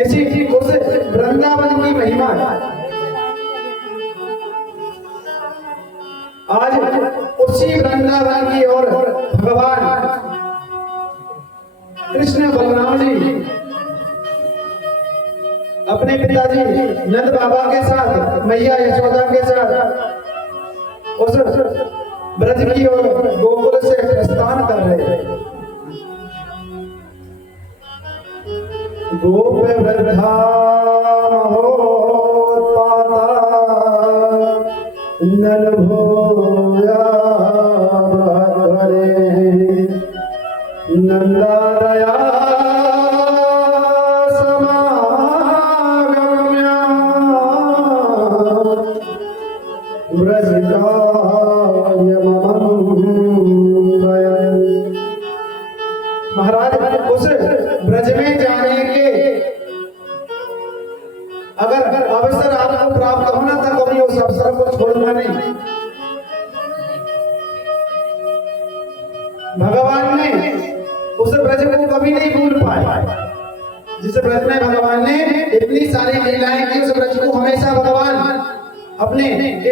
ऐसी उस वृंदावन की महिमा आज उसी वृंदावन की ओर भगवान कृष्ण बलराम जी अपने पिताजी नंद बाबा के साथ मैया यशोदा के साथ उस ब्रज की ओर गोकुल से प्रस्थान कर रहे हैं। गोप वृद्धा महोत्पाता नल भोया भरे नंदा दया महाराज उस ब्रज में जाने के अगर अवसर आपको प्राप्त होना था कभी उस अवसर को छोड़ना नहीं। भगवान ने उस ब्रज को कभी नहीं भूल पाए। जिस ब्रज में भगवान ने इतनी सारी लीलाएं की उस ब्रज को हमेशा भगवान अपने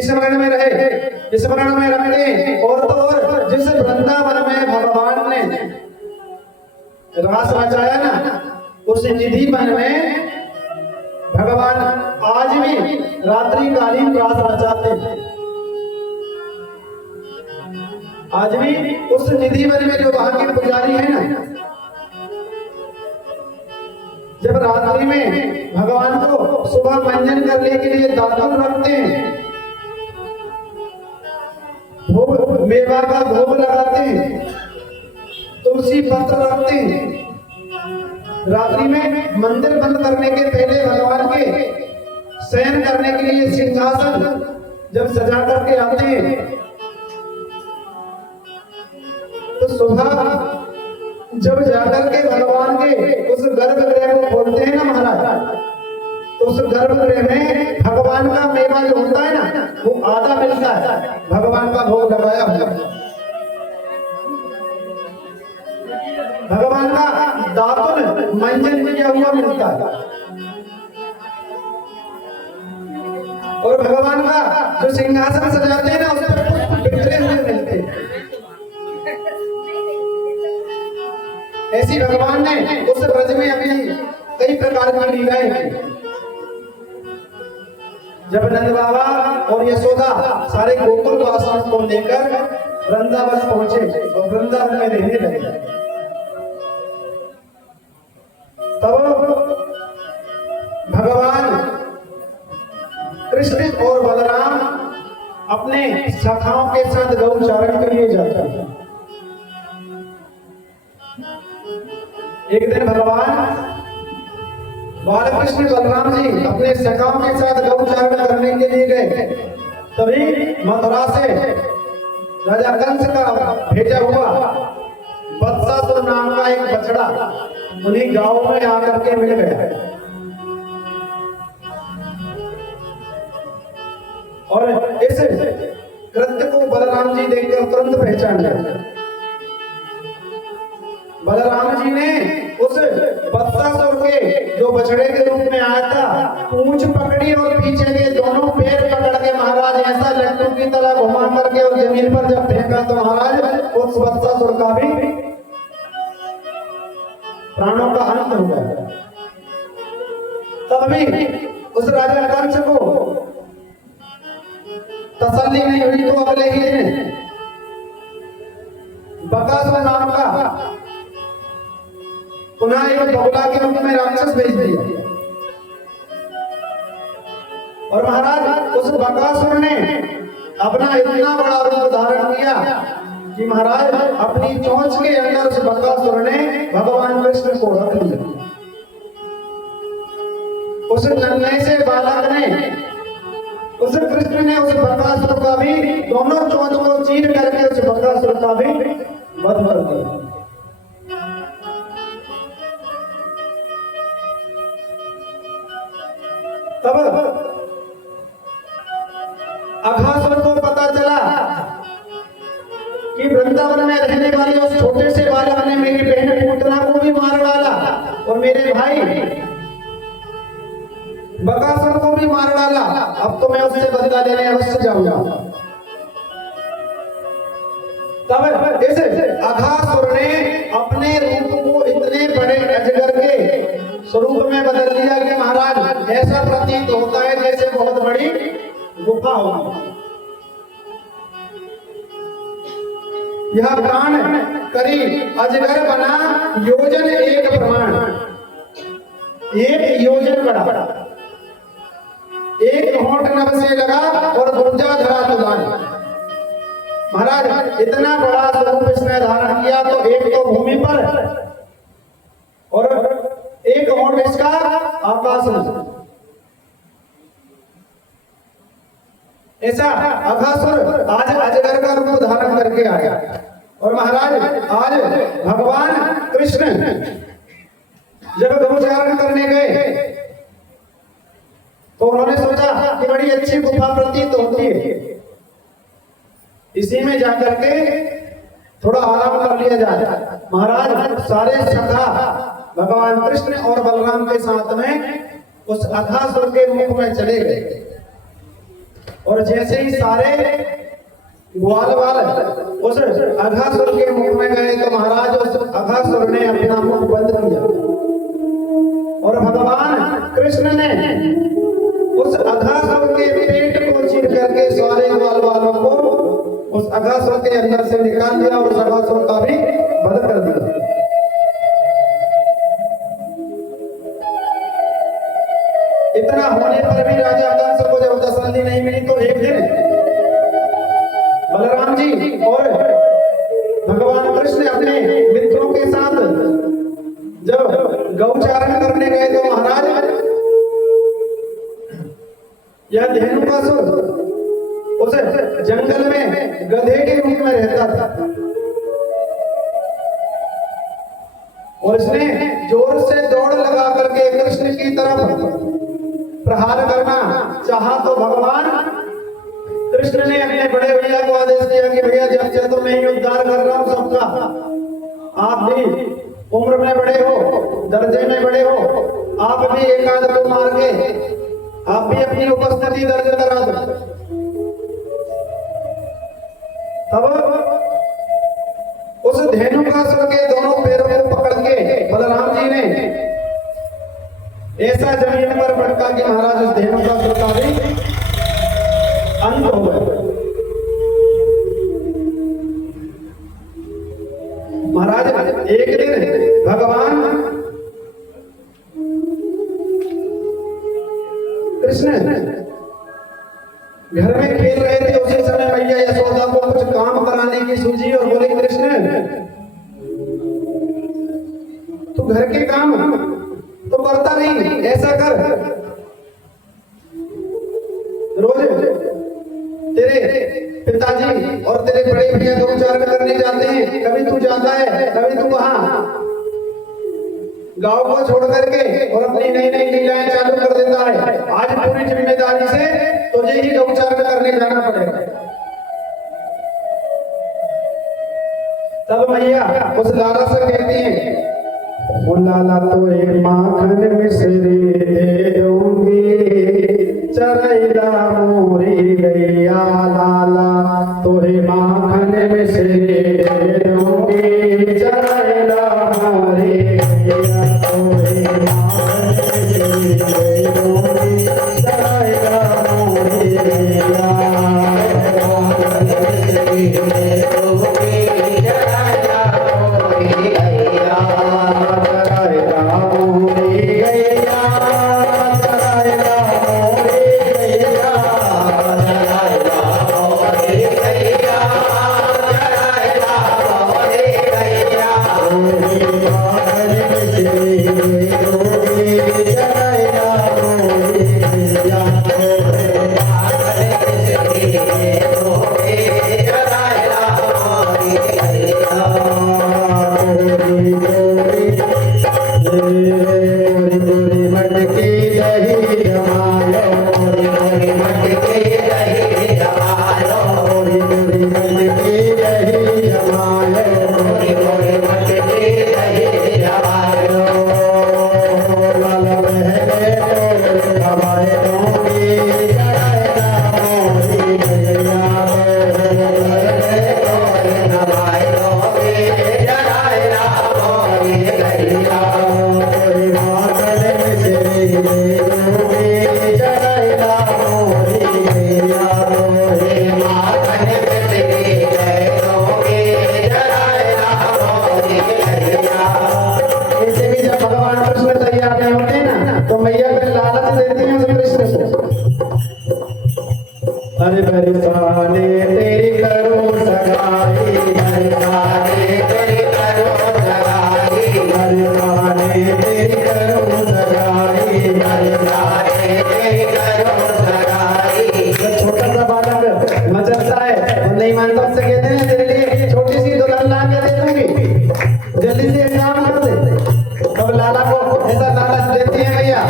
स्मरण में रहे, स्मरण में रखते। और तो और जिस वृंदावन में भगवान ने रास रचाया ना, उस निधि वन में भगवान आज भी रात्रिकालीन रास रचाते हैं। आज भी उस निधि वन में जो वहां के पुजारी है ना, जब रात्रि में भगवान को सुबह मंजन करने के लिए दातुन रखते हैं, भोग मेवा का भोग लगाते हैं, तुलसी पत्र रखते हैं। रात्रि में मंदिर बंद करने के पहले भगवान के शयन करने के लिए सिंहासन जब सजा करके आते हैं, तो सुबह जब जाकर के भगवान के उस गर्भगृह को खोलते हैं ना महाराज, तो उस गर्भगृह में भगवान का मेवा जो होता है ना, वो आधा मिलता है भगवान का भोग लगाया हुआ। भगवान का दातुन मंजन किया हुआ मिलता है, और भगवान का जो सिंहासन सजाते हैं ना, उस पर पुष्प बिखरे हुए मिलते हैं। ऐसी भगवान ने उस ब्रज में अपनी कई प्रकार की लीलाएं की। जब नंद बाबा और यशोदा सारे गोकुल वासियों को लेकर वृंदावन पहुंचे और वृंदावन में रहने लगे, तब भगवान कृष्ण और बलराम अपने सखाओं के साथ गौचारण के लिए जाते हैं। एक दिन भगवान बालकृष्ण बलराम जी अपने सखाओं के साथ गौचारण करने के लिए गए। तभी मथुरा से राजा कंस का भेजा हुआ वत्सासुर नाम का एक बछड़ा उन्हीं गांव में आकर के मिल गया, और इस कृत्य को बलराम जी देखकर तुरंत पहचान लिया। बलराम जी ने उस वत्सासुर के जो बछड़े के रूप में आया था, पूंछ पकड़ी और पीछे के दोनों पैर पकड़ के महाराज ऐसा लट्टू की तरह घुमा करके और जमीन पर जब फेंका, तो महाराज उस वत्सासुर का भी प्राणों का अंत हो गया। तब भी उस राजा कंस को तसल्ली नहीं हुई, तो अगले ही दिन बकासुर नाम का पुनः एक बगुला के रूप में राक्षस भेज दिया, और महाराज उस बकासुर ने अपना इतना बड़ा रूप धारण किया कि महाराज अपनी चोंच के अंदर उस बकासुर ने भगवान कृष्ण को रख लिया। उस नन्हे से बालक ने, उस कृष्ण ने उस बकासुर का भी दोनों चोंच को चीर करके उस बकासुर का भी वध कर दिया। तब अघासुर को पता चला कि वृंदावन में रहने वाले उस छोटे से बालक ने मेरी बहन पूतना को भी मार डाला और मेरे भाई बकासुर को भी मार डाला। अब तो मैं उससे बदला लेने अवश्य जाऊंगा। तब इस अघासुर ने अपने रूप को इतने यह प्राण करी अजगर बना योजन एक प्रमाण। एक योजन बड़ा, एक होंठ नभ से लगा और दूजा धरा तुदान। महाराज इतना बड़ा स्वरूप इसने धारण किया, तो एक तो भूमि पर और एक होंठ इसका आकाश में। ऐसा अघासुर आज अजगर का रूप धारण करके आया। और महाराज आज भगवान कृष्ण जब गौचारण करने गए तो उन्होंने सोचा कि बड़ी अच्छी गुफा प्रतीत होती है, इसी में जाकर के थोड़ा आराम कर लिया जाए। महाराज सारे सखा भगवान कृष्ण और बलराम के साथ में उस अघासुर के मुख में चले गए। और जैसे ही सारे ग्वाल वाल उस अघासुर के मुख में गए तो महाराज उस अघासुर ने अपना मुख बंद किया और भगवान कृष्ण ने उस अघासुर के पेट को चीर करके सारे ग्वाल वालों को उस अघासुर के अंदर से निकाल दिया और उस अघासुर का भी वध कर दिया। इतना होने पर भी राजा कंस को जब तसल्ली नहीं मिली तो एक दिन बलराम जी और भगवान कृष्ण अपने मित्रों के साथ जब गौचारण करने गए तो महाराज यह धेनुकासुर उस जंगल में गधे के रूप में रहता था और इसने जोर से दौड़ लगा करके कृष्ण की तरफ प्रहार करना चाहा तो भगवान कृष्ण ने अपने बड़े भैया को आदेश दिया कि भैया जब से तो मैं ही उद्धार कर रहा हूं सबका, आप भी उम्र में बड़े हो, दर्जे में बड़े हो, आप भी एक आध को मार के आप भी अपनी उपस्थिति दर्ज करा दो। तब उस धेनुकासुर के दोनों पैरों को पकड़ के बलराम जी ने ऐसा जमीन पर पटका कि महाराज उस धेनुकासुर का भी अंत हो गया। महाराज एक दिन भगवान कृष्ण घर में खेल रहे थे। उसी समय मैया यशोदा को कुछ काम कराने की सूझी और बोले कृष्ण तू घर के काम तो करता नहीं, ऐसा कर रोज तेरे पिताजी और तेरे बड़े भैया गौचारण करने जाते हैं, कभी तू जाता है कभी तू वहां गांव को छोड़ करके और अपनी नई नई लीलाएं चालू कर देता है। आज पूरी जिम्मेदारी से तुझे ही गौचारण करने जाना पड़ेगा। तब मैया उस लाला से कहती है लाला तोरे माखन मिश्री दे दूंगी, चरैला मोरी गैया लाला तोरे माखन मिश्री दे दूंगी, चरैला मोरी गैया तोरे माखन मिश्री दे दूंगी, चरैला मोरी गैया मिश्री दे दूंगी, चरैला मोरी गैया Oh, जल्दी से काम कर दे। तब लाला को ऐसा लालच देती है भैया,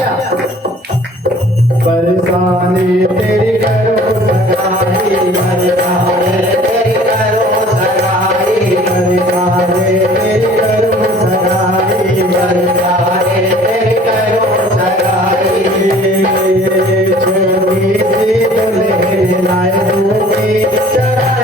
परेशानी तेरी करो सगाई, परेशानी तेरी करो सगाई, परेशानी तेरी करो सगाई, परेशानी तेरी करो सगाई। छोटी सी दुल्हन लाए दूंगी चढ़ाया होली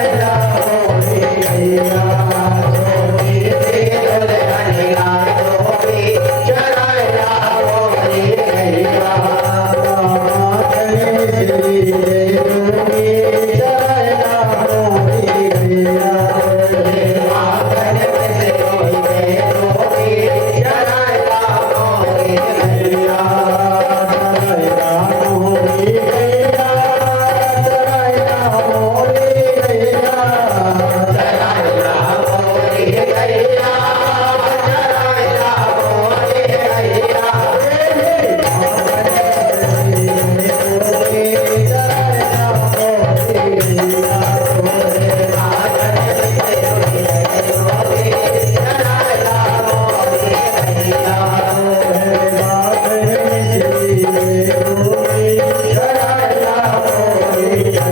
भैया, छोटी सी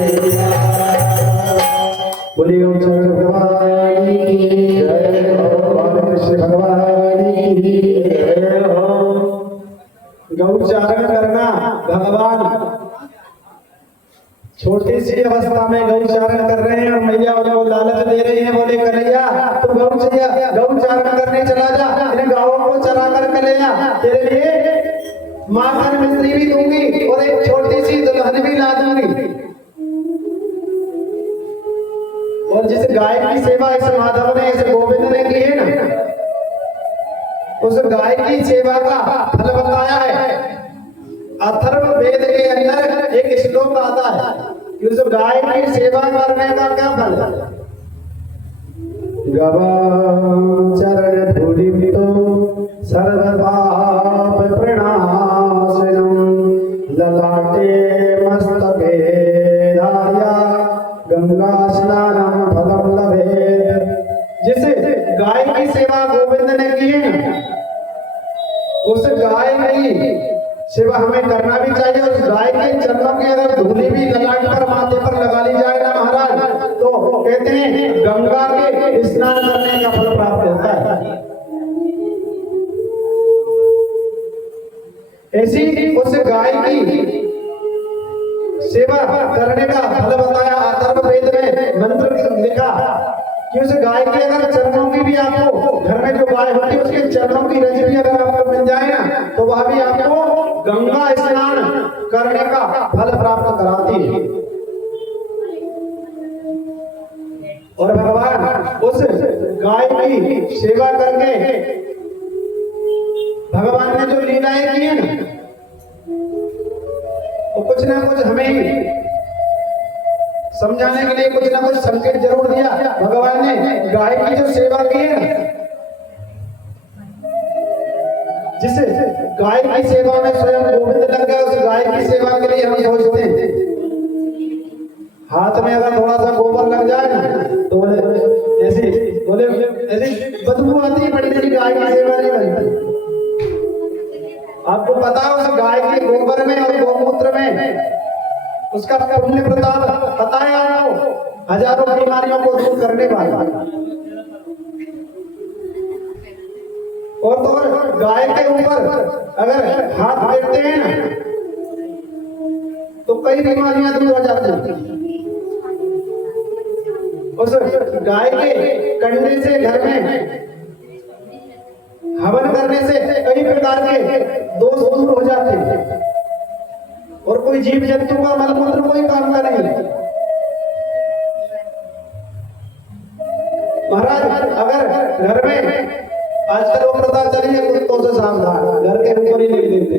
दुल्हन लाए दूंगी चढ़ाया होली भैया। गौचारण करना भगवान छोटी सी अवस्था में गौचारण कर रहे हैं और मैया उनको लालच दे रही है, बोले कन्हैया तू गौचारण करने चला जा, इन गाँवों को चरा कर ले जा, तेरे लिए माखन मिश्री भी दूंगी और एक छोटी सी दुल्हन भी ला दूंगी। और जिस गाय की सेवा इस माधव ने इस गोविंद ने की है ना, उस गाय की सेवा का फल बताया है। अथर्ववेद के अंदर एक श्लोक आता है कि उस गाय की सेवा करने का क्या फल है। गवां चरण धूलितो सर्वपाप प्रणाशनम, ललाटे मस्तके धाया गंगा स्नानम फलम लभेत। जिस गाय की सेवा गोविंद ने की है, उस गाय की सेवा हमें करना भी चाहिए। उस गाय के चरणों की अगर धूली भी ललाट पर माथे पर लगा ली जाए ना महाराज, तो कहते हैं गंगा के स्नान करने का फल प्राप्त होता है। ऐसी उस गाय की सेवा करने का फल बताया। अथर्ववेद में मंत्र लिखा कि उस गाय के अगर चरणों की भी आपको, घर में जो गाय होती है उसके चरणों की रज भी अगर आपको मिल जाए ना, तो वह भी आपको गंगा स्नान करने का फल प्राप्त कराती है। और भगवान उस गाय की सेवा करके भगवान ने जो लीलाएं की है ना, वो कुछ ना कुछ हमें समझाने के लिए कुछ ना कुछ संकेत जरूर दिया। भगवान ने गाय की जो सेवा की है ना, जिस गाय की सेवा में स्वयं गोविंद लग गया, उस गाय की सेवा के लिए हम सोचते हैं हाथ में अगर थोड़ा सा गोबर लग जाए ना, तो बोले ऐसी बदबू आती है, बड़ी सी गाय की सेवा नहीं बनती। आपको पता है उस गाय के गोबर में और गौमूत्र में उसका पुण्य प्रताप पता है आपको, हजारों बीमारियों को दूर करने वाला। और तो गाय के ऊपर अगर हाथ फेरते हैं ना, तो कई बीमारियां दूर हो जाती हैं। उस गाय के कंडे से घर में हवन करने से कई प्रकार के दोष दूर हो जाते हैं। और कोई जीव जंतु का मलमूत्र कोई काम का नहीं। महाराज अगर घर में आजकल वो प्रथा चली है कुत्तों से सावधान, घर के ऊपर ही नहीं देते,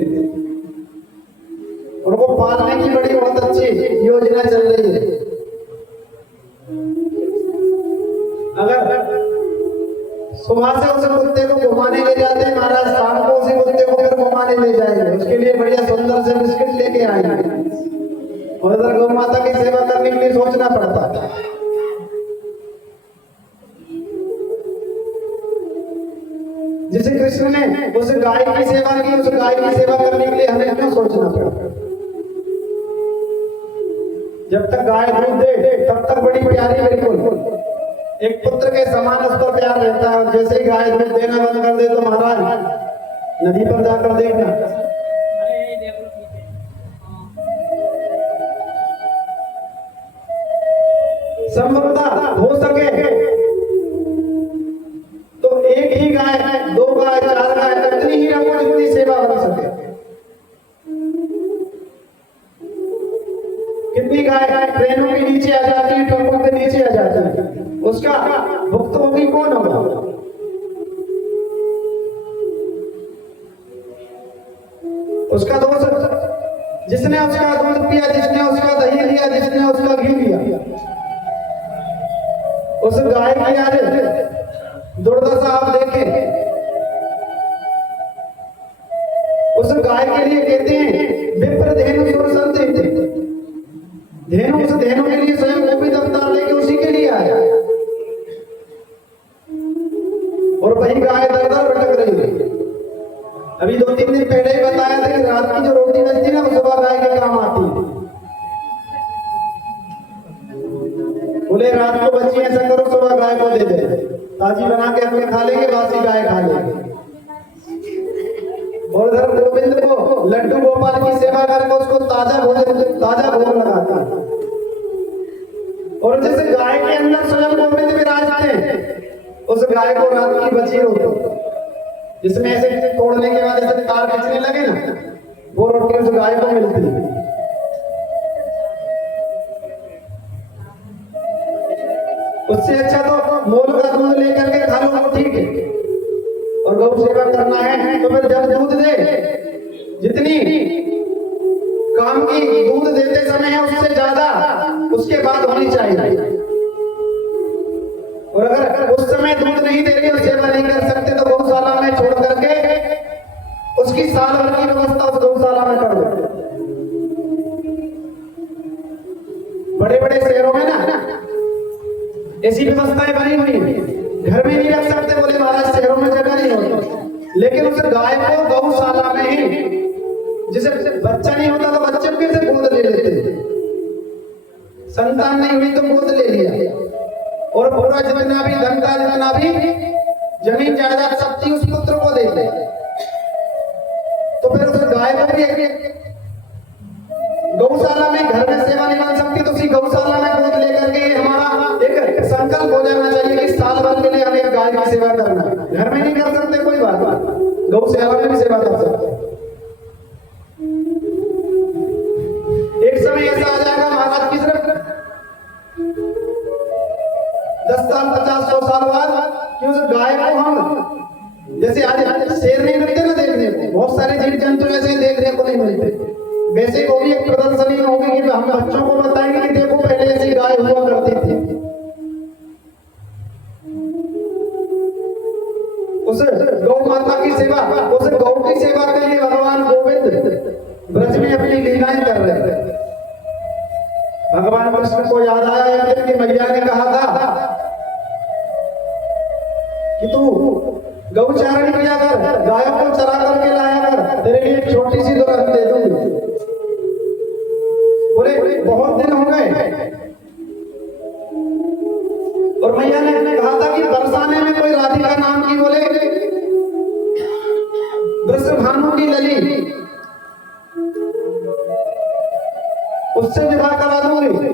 उनको पालने की बड़ी बहुत अच्छी योजना चल रही है। अगर सुबह से उस कुत्ते को घुमाने ले जाते हैं महाराज, शाम को उसी कुत्ते को फिर घुमाने ले जाएंगे, उसके लिए बढ़िया सुंदर से बिस्किट लेके आएंगे। और इधर गौ माता की सेवा करने के लिए सोचना पड़ता है। जिसे कृष्ण ने उस गाय की सेवा की, उस गाय की सेवा करने के लिए हमें क्यों सोचना पड़ा? जब तक गाय दूध दे तब तक बड़ी प्यारी, बिल्कुल एक पुत्र के समान उस पर प्यार रहता है। और जैसे ही गाय दूध देना बंद कर दे तो महाराज नदी पर जाकर देखना, संभवतः हो सके तो एक ही गाय, दो गाय, चार गाय, इतनी ही रखो जितनी सेवा हो सके। कितनी गाय ट्रेनों के नीचे आ जाती है, ट्रकों के नीचे आ जाती है, उसका भुक्तभोगी कौन होगा? उसका दोष जिसने उसका दूध पिया, जिसने उसका दही लिया, जिसने उसका घी लिया। उस गाय की आज दुर्दशा आप देखें। उस गाय के लिए कहते हैं विप्र धेनु सुर संत, धेनु उस धेनु के लिए स्वयं गोपित अवतार लेके उसी के लिए आया, और वही गाय दर दर भटक रही है। अभी 2-3 दिन पहले ही बताया था कि रात की जो रोटी बचती है ना, वो सुबह गाय के काम आती है। बोले रात को बची ऐसा करो, सुबह गाय को दे दे, ताजी बना के अपने खा लेंगे, बासी गाय खा लेंगे। और उधर गोविंद को लड्डू गोपाल की सेवा करके उसको ताजा भोजन, ताजा भोग लगाता है। और जैसे गाय के अंदर स्वयं गोविंद विराजते हैं, उस गाय को रात की बची रोटी, जिसमें ऐसे तोड़ने के बाद ऐसे तार खींचने लगे ना, वो रोटी उस गाय को मिलती है। उससे अच्छा तो मोल का दूध लेकर के खा लो, वो ठीक है। और गौ सेवा करना है तो फिर जब दूध दे, जितनी काम की दूध देते समय है उससे ज्यादा उसके बाद होनी चाहिए। और अगर उस समय दूध नहीं दे रही और सेवा नहीं कर सकते तो गौशाला में छोड़ करके उसकी साल भर की व्यवस्था उस गौशाला में कर दो। बड़े बड़े शहरों में ना ऐसी व्यवस्थाएं बनी हुई है, घर में नहीं रख सकते, बोले महाराज शहरों में जगह नहीं होती। लेकिन उस गाय को गौशाला में ही, जिसे बच्चा नहीं होता तो बच्चे फिर से गोद ले लेते, संतान नहीं हुई तो गोद ले लिया, और पूरा जितना भी धन का, जितना भी जमीन जायदाद सब थी उस पुत्र को दे दे। तो फिर उस गाय को भी गौशाला में, घर में सेवा नहीं बन सकती तो उसी गौशाला में गोद लेकर के हमारा एक संकल्प हो जाना चाहिए कि साल भर के लिए हम एक गाय की सेवा करना है। घर में नहीं कर सकते कोई बात, गौशाला में भी सेवा कर सकते। एक समय ऐसा आ जाएगा महाराज की सिर्फ 10 साल 50-100 साल बाद कि उस गाय को हम, जैसे आज शेर नहीं मिलते ना देखने को, बहुत सारे जीव जंतु ऐसे देखने को नहीं मिलते, वैसे वो भी एक प्रदर्शनी होगी कि हम बच्चों को बताएंगे कि देखो पहले ऐसी गाय हुआ करती थी। उस गौ माता की सेवा, उस गौ की सेवा के लिए भगवान गोविंद ब्रज में अपनी लीलाएं कर रहे थे। भगवान कृष्ण को याद आया एक दिन कि मैया ने कहा था कि तू गौचारण किया कर, गायों को चरा करके लाया कर, तेरे लिए एक छोटी सी दुल्हन दे दूंगी। बोले बहुत दिन हो गए, और मैया ने कहा था कि बरसाने में कोई राधिका नाम की, बोले वृषभानु की लली, उससे विवाह करा दूंगी।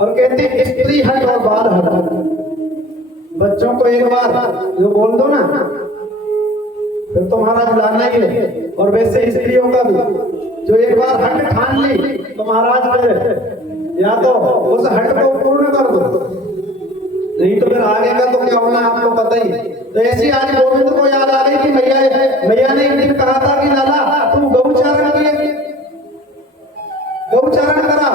और कहते स्त्री हट और बाल हट, बच्चों को एक बार जो बोल दो ना फिर तो महाराज लाना ही है। और वैसे स्त्रियों का भी जो एक बार हट ठान ली तो महाराज फिर या तो उस हट को पूर्ण कर दो, नहीं तो फिर आगे का तो क्या होना आपको पता ही है। तो ऐसी आज गोविंद को याद आ गई कि मैया ने एक दिन कहा था कि लाला तू गौचारण किए, गौचारण करा,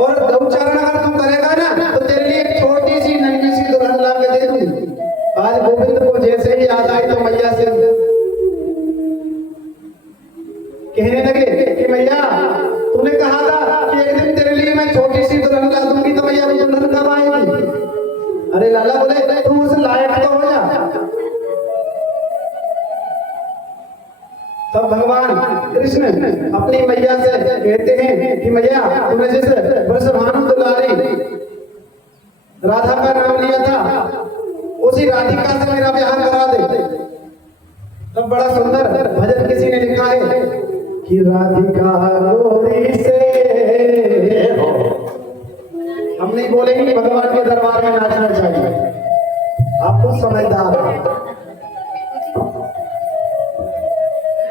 और गौचारण अगर तू करेगा ना तो तेरे लिए एक छोटी सी नन्ही सी दुल्हन ला के दे दूंगी। आज गोविंद को जैसे ही याद आई तो मैया से कहने लगे कि मैया तूने कहा था कि एक दिन तेरे लिए मैं छोटी सी दुल्हन ला दूंगी, तो मैया वो दुल्हन कब आएगी? अरे लाला बोले तू उस लायक तो हो जा, तब भगवान कृष्ण अपनी मैया से कहते हैं कि मैया तुमने जिस वृषभानु दुलारी राधा का नाम लिया था उसी राधिका से मेरा ब्याह करा दे। तब बड़ा सुंदर भजन किसी ने लिखा है कि राधिका गोरी से, हम नहीं बोलेंगे कि भगवान के दरबार में नाचना चाहिए, आप खुद समझदार हैं।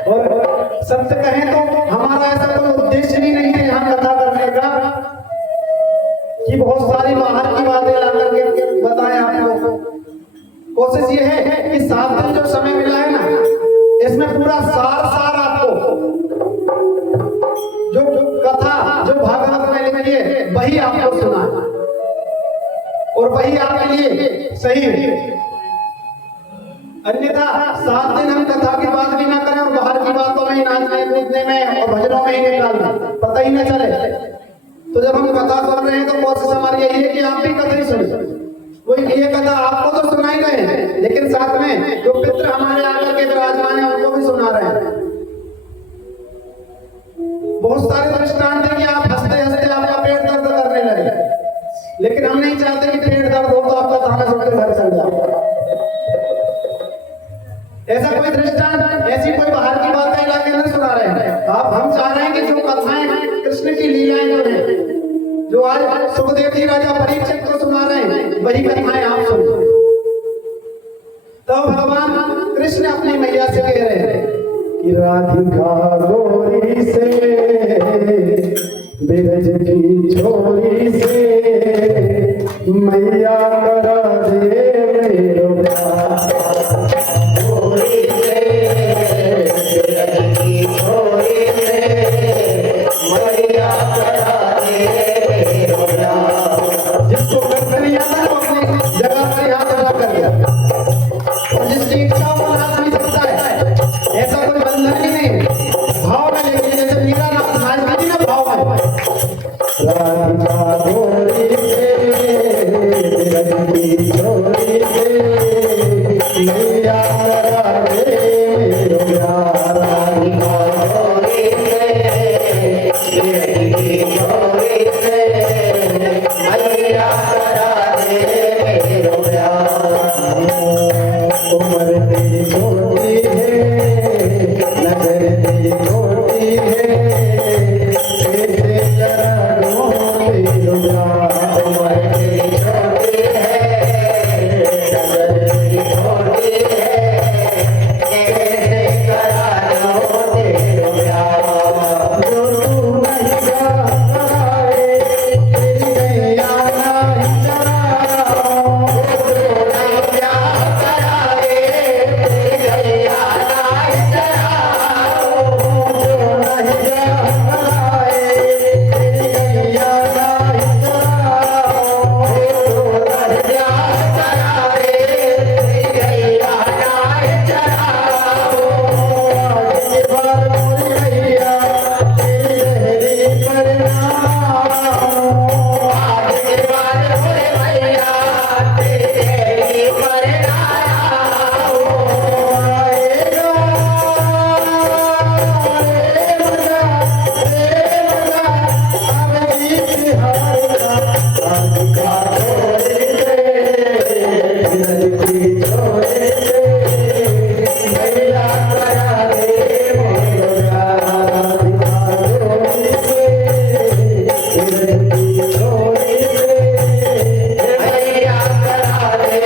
और सत्य कहें तो हमारा ऐसा कोई उद्देश्य भी नहीं है यहाँ कथा करने का कि बहुत सारी बाहर की बातें ला करके बताएं आपको। कोशिश ये है कि 7 दिन जो समय मिला है ना, इसमें पूरा सार आपको जो कथा जो भागवत में लिखी है वही आपको सुना और वही आपके लिए सही है। अन्यथा 7 दिन हम कथा की बात भी ना करें और बाहर की बातों में ही नाचने कूदने में और भजनों में ही निकाल दें, पता ही ना चले। तो जब हम कथा सुन रहे हैं तो कोशिश हमारी यही है कि आप भी कथा ही सुने। कोई ये कथा आपको तो सुनाई गए हैं, लेकिन साथ में जो पितृ हमारे आकर के विराजमान है उनको भी सुना रहे हैं। बहुत सारे दृष्टांत है कि आप हंसते हंसते आपका पेट दर्द करने लगे, लेकिन हम नहीं चाहते कि पेट दर्द हो तो आपका थाना छोड़ के घर चल जाए। ऐसा कोई दृष्टांत, ऐसी कोई बाहर की बातें लाके नहीं सुना रहे हैं आप। हम चाह रहे हैं कि जो कथाएं कृष्ण की लीलाएं जो है, जो आज सुखदेव जी राजा परीक्षित को सुना रहे हैं, वही कथाएं आप सुनो। तो भगवान कृष्ण अपनी मैया से कह रहे हैं कि राधिका गोरी से, बिरज की छोरी से, मैया करा दे मेरो प्यार। जिसको कर याद है वो अपनी जगह पर याद रखा कर दिया, और जिसकी इच्छा वो नाच भी सकता है, ऐसा कोई बंधन ही नहीं। भाव में लेकिन जैसे मीरा नाम नाच भी ना भाव है। राधिका गोरी से, बिरज छोरी से, मैया करा दे मेरो प्यार। राधिका गोरी से, बिरज छोरी से, मैया करा दे मेरो प्यार। उम्र तेरी छोटी है, नजर तेरी छोटी है, कैसे करा दूं तेरो प्यार। उम्र तेरी छोटी है, नजर तेरी छोटी है, कैसे करा दूं तेरो प्यार। जो तू नहीं कराए तेरी नैया नहीं चराओ, जो नहीं प्यार कराए तेरी नैया नहीं चराओ, जो नहीं प्यार कराए तेरी नैया नहीं चराओ, जो नहीं प्यार कराए तेरी नैया नहीं चराओ। आज के बाद मोरी मैया तेरी लहरी पर नाम, आज के बाद मोरी मैया तेरी लहरी पर नाम। आएगा रे मजा, अब गीत हमारा। राधिका गोरी से, बिरज की छोरी से, मैया करा दे मेरो प्यार। राधिका गोरी से, बिरज की छोरी से, मैया करा दे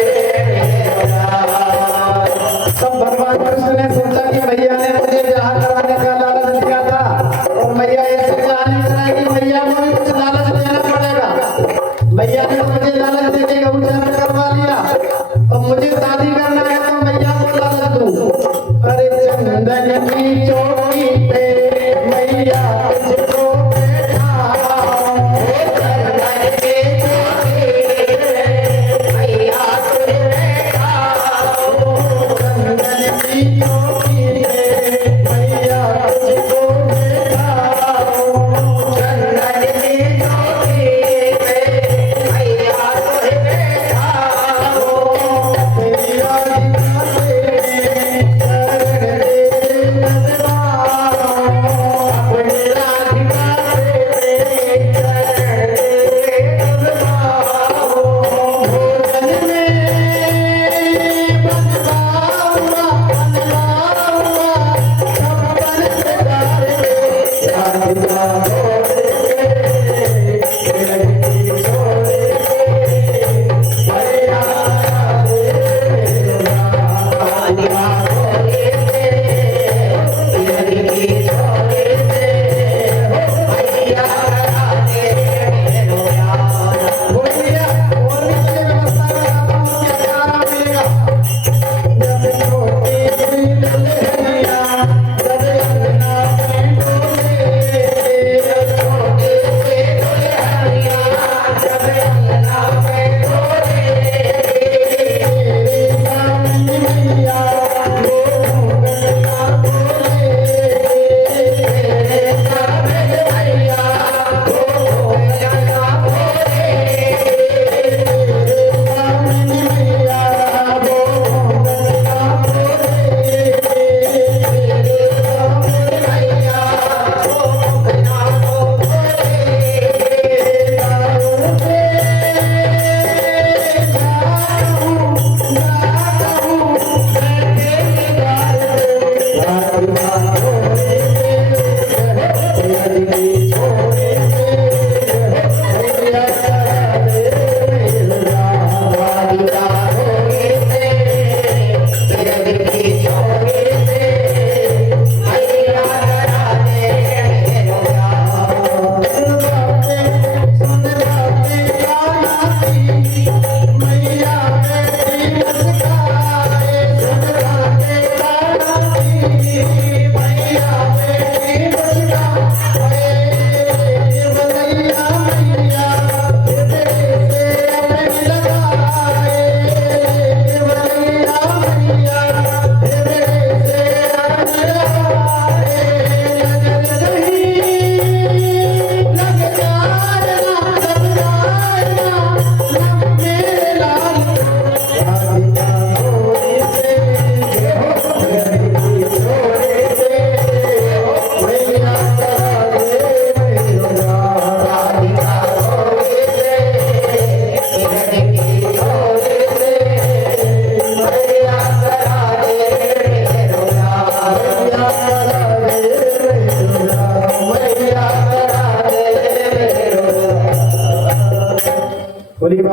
मेरो प्यार। तब भगवान कृष्ण ने सोचा कि भैया ने मुझे ब्याह कराने का लालच दिया था, और मैया ऐसे ब्याह नहीं कराएगी, मैया को भी कुछ लालच देना पड़ेगा। मैया ने तो मुझे लालच देके गौचरण करवा लिया, अब मुझे शादी करना है तो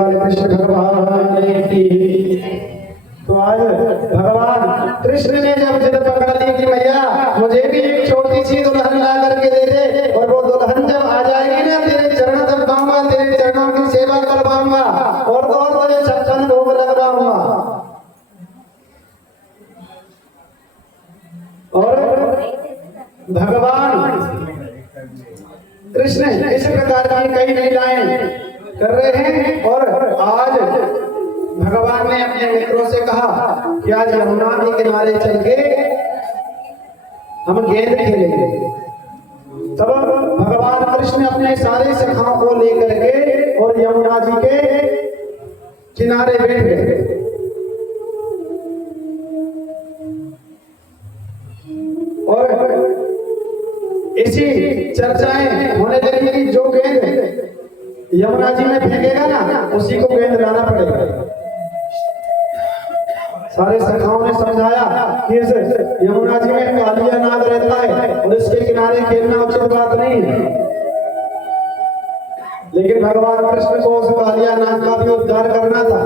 काल कृष्ण भगवान की। तो आज भगवान कृष्ण ने जब जिद पकड़ ली कि भैया मुझे भी एक छोटी सी दुल्हन ला करके दे दे, और वो दुल्हन जब आ जाएगी ना तेरे चरण दबाऊंगा, तेरे चरणों की सेवा करवाऊंगा और तुझे 56 भोग लगवाऊंगा। और भगवान कृष्ण इस प्रकार की कई लीलाएं कर रहे हैं। और आज भगवान ने अपने मित्रों से कहा कि आज यमुना के किनारे चल के हम गेंद खेलेंगे। तब भगवान कृष्ण अपने सारे सखाओं को लेकर के और यमुना जी के किनारे बैठ गए। और इसी चर्चाएं होने लगी कि जो गेंद यमुना जी में फेंकेगा ना उसी को गेंद लाना पड़ेगा। सारे सखाओं ने समझाया कि इस यमुना जी में कालिया नाग रहता है और इसके किनारे खेलना उचित बात नहीं है। लेकिन भगवान कृष्ण को उस कालिया नाग का भी उद्धार करना था।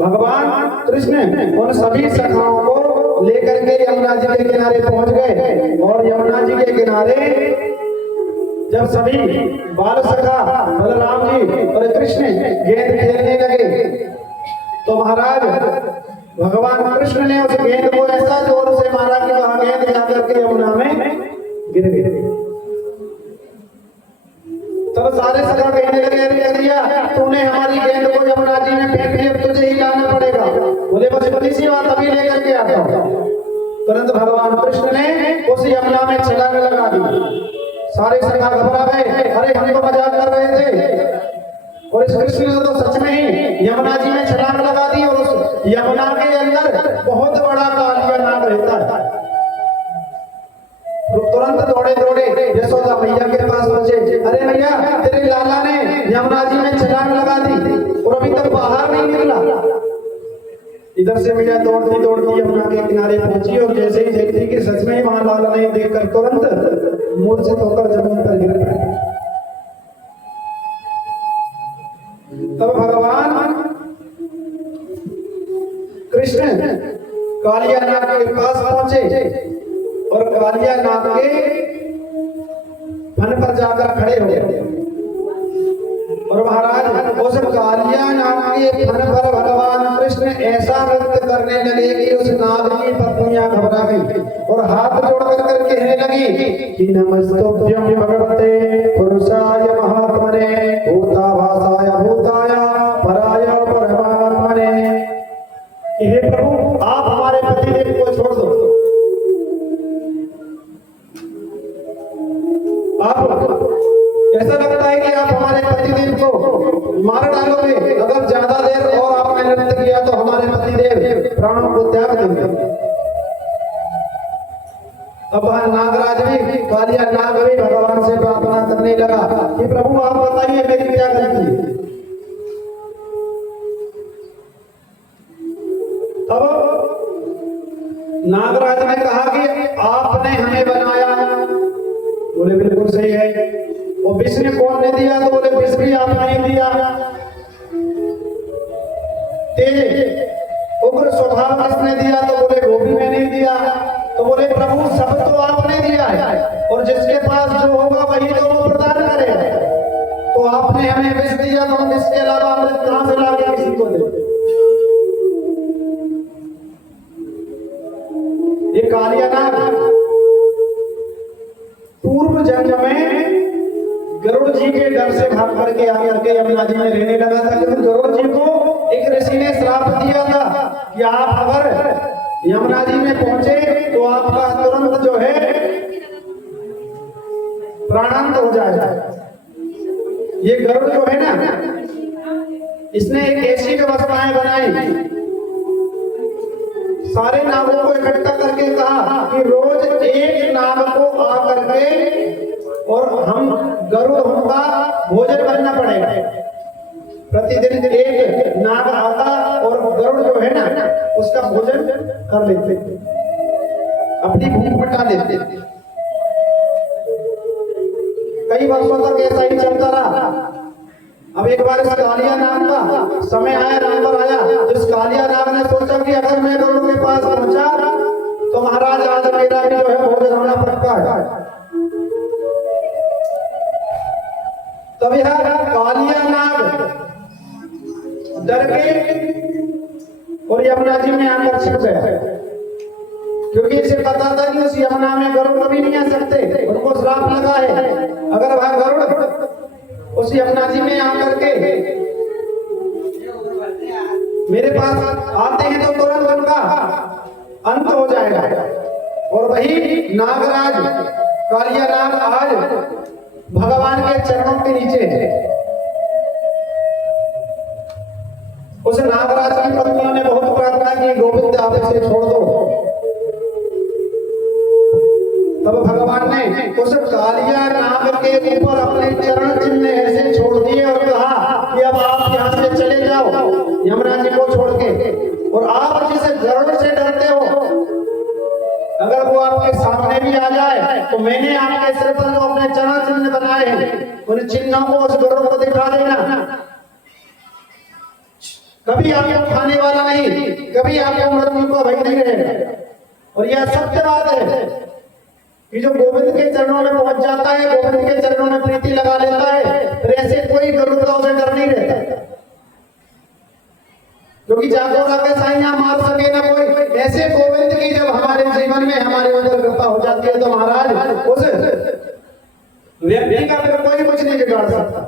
भगवान कृष्ण उन सभी सखाओं को लेकर के यमुना जी के किनारे पहुंच गए। और यमुना जी के किनारे जब सभी बाल सखा बलराम जी और कृष्ण गेंद खेलने लगे तो महाराज भगवान कृष्ण ने उस गेंद को ऐसा जोर से मारा कि वह गेंद जाकर के यमुना में गिर गई। तब सारे सखा कहने लगे अरे करिया तूने हमारी गेंद को यमुना जी में फेंक दी, अब तुझे ही लाना पड़ेगा। बोले बस बड़ी सी बात अभी लेकर के आता हूं। तुरंत भगवान कृष्ण ने उस यमुना में छलांग लगा दी। सारे सखा घबरा गए, अरे हम तो मजाक कर रहे थे और इस कृष्ण ने तो सच में ही यमुना जी में छलांग लगा दी। और उस यमुना के अंदर बहुत बड़ा कालिया नाग रहता है। तुरंत दौड़े दौड़े यशोदा मैया के पास पहुंचे, अरे मैया तेरे लाला ने यमुना जी में छलांग लगा दी और अभी तक बाहर नहीं निकला। इधर से मैया दौड़ती दौड़ती यमुना के किनारे पहुंची और जैसे ही देखती कि सच में ही वहां लाला नहीं देखकर तुरंत मूर्छित होकर जमीन पर गिर पड़े। तब भगवान कृष्ण कालिया नाग के पास पहुंचे और कालिया नाग के फन पर जाकर खड़े हो गए। और महाराज उस कालिया नाग के फन पर भगवान कृष्ण ऐसा नृत्य करने लगे कि उस नाग की पत्नियां घबरा गई और हाथ जोड़कर करके कहने लगी कि नमस्तुभ्यं भगवते पुरुषाय महात्मने भूताभासाय भूताय पराय परमात्मने। हे प्रभु आप हमारे पतिदेव को छोड़ दो, आप ऐसा लगता है कि आप हमारे पतिदेव को मार डालोगे। अगर ज्यादा देर और आपने नृत्य किया तो हमारे पतिदेव प्राणों को त्याग देंगे। अब नागराज भी कालिया नाग भी भगवान से प्रार्थना करने लगा कि प्रभु आप बताइए मेरी क्या गलती है। तब नागराज ने कहा कि आपने हमें बनाया। बोले बिल्कुल सही है। और विष ने कौन ने दिया? तो बोले विष भी आपने ही दिया। तेज उग्र स्वभाव किसने दिया? तो बोले वो भी मैंने ही दिया। तो बोले प्रभु सब तो आपने दिया है और जिसके पास जो होगा वही तो वो प्रदान करेगा। तो आपने हमें विष दिया तो हम इसके अलावा अमृत कहां से लाके किसी को दे? ये कालिया नाग पूर्व जन्म में गरुड़ जी के डर से भाग करके आकर के यमुना जी में रहने लगा था। क्योंकि गरुड़ जी को एक ऋषि ने श्राप दिया था कि आप अगर यमुना जी में पहुंचे तो आपका तुरंत जो है प्राणांत हो जाएगा। ये गरुड़ जो है ना इसने एक ऐसी व्यवस्थाएं बनाई, सारे नागों को इकट्ठा करके कहा कि रोज एक नाग को आकर के और हम गरुड़ उनका भोजन करना पड़ेगा। प्रतिदिन एक नाग आता और गरुड़ जो है ना उसका भोजन कर लेते, अपनी भूख मिटा लेते। कई वर्षों तक ऐसा ही चलता रहा। अब एक बार इस कालिया नाग का समय आया, नंबर आया। इस कालिया नाग ने सोचा कि अगर मैं गरुड़ के पास पहुंचा तो महाराज आज मेरा भी जो है भोजन होना पक्का है। तब यह कालिया नाग डर के और यमुना जी में आकर छिप गया, क्योंकि इसे पता था कि उस यमुना में गरुड़ कभी नहीं आ सकते, उनको श्राप लगा है। अगर वह गरुड़ उस यमुना जी में आकर के मेरे पास आते हैं तो तुरंत उनका अंत हो जाएगा। और वही नागराज कालिया नाग आज भगवान के चरणों के नीचे है। उस नागराज की पत्नी ने बहुत प्रार्थना की, गोविंद आप इसे छोड़ दो। तब भगवान ने उस कालिया नाग के ऊपर अपने चरण चिन्ह ऐसे छोड़ दिए और कहा कि अब आप यहाँ से चले जाओ यमुना जी को छोड़ के। और आप जिस गरुड़ से डरते हो, अगर वो आपके सामने भी आ जाए तो मैंने आपके सिर पर जो अपने चरण चिन्ह बनाए हैं उन चिन्हों को उस गरुड़ को दिखा देना। कभी आपको खाने वाला नहीं, कभी आपको मृत्यु का भय नहीं रहेगा। और यह सत्य बात है कि जो गोविंद के चरणों में पहुंच जाता है, गोविंद के चरणों में प्रीति लगा लेता है, फिर ऐसे कोई गरुड़ का उसे डर नहीं रहता, क्योंकि जाको राके साइया मार सके ना कोई। ऐसे गोविंद की जब हमारे जीवन में हमारे ऊपर कृपा हो जाती है तो महाराज उस व्यक्ति का फिर कोई कुछ नहीं बिगाड़ सकता,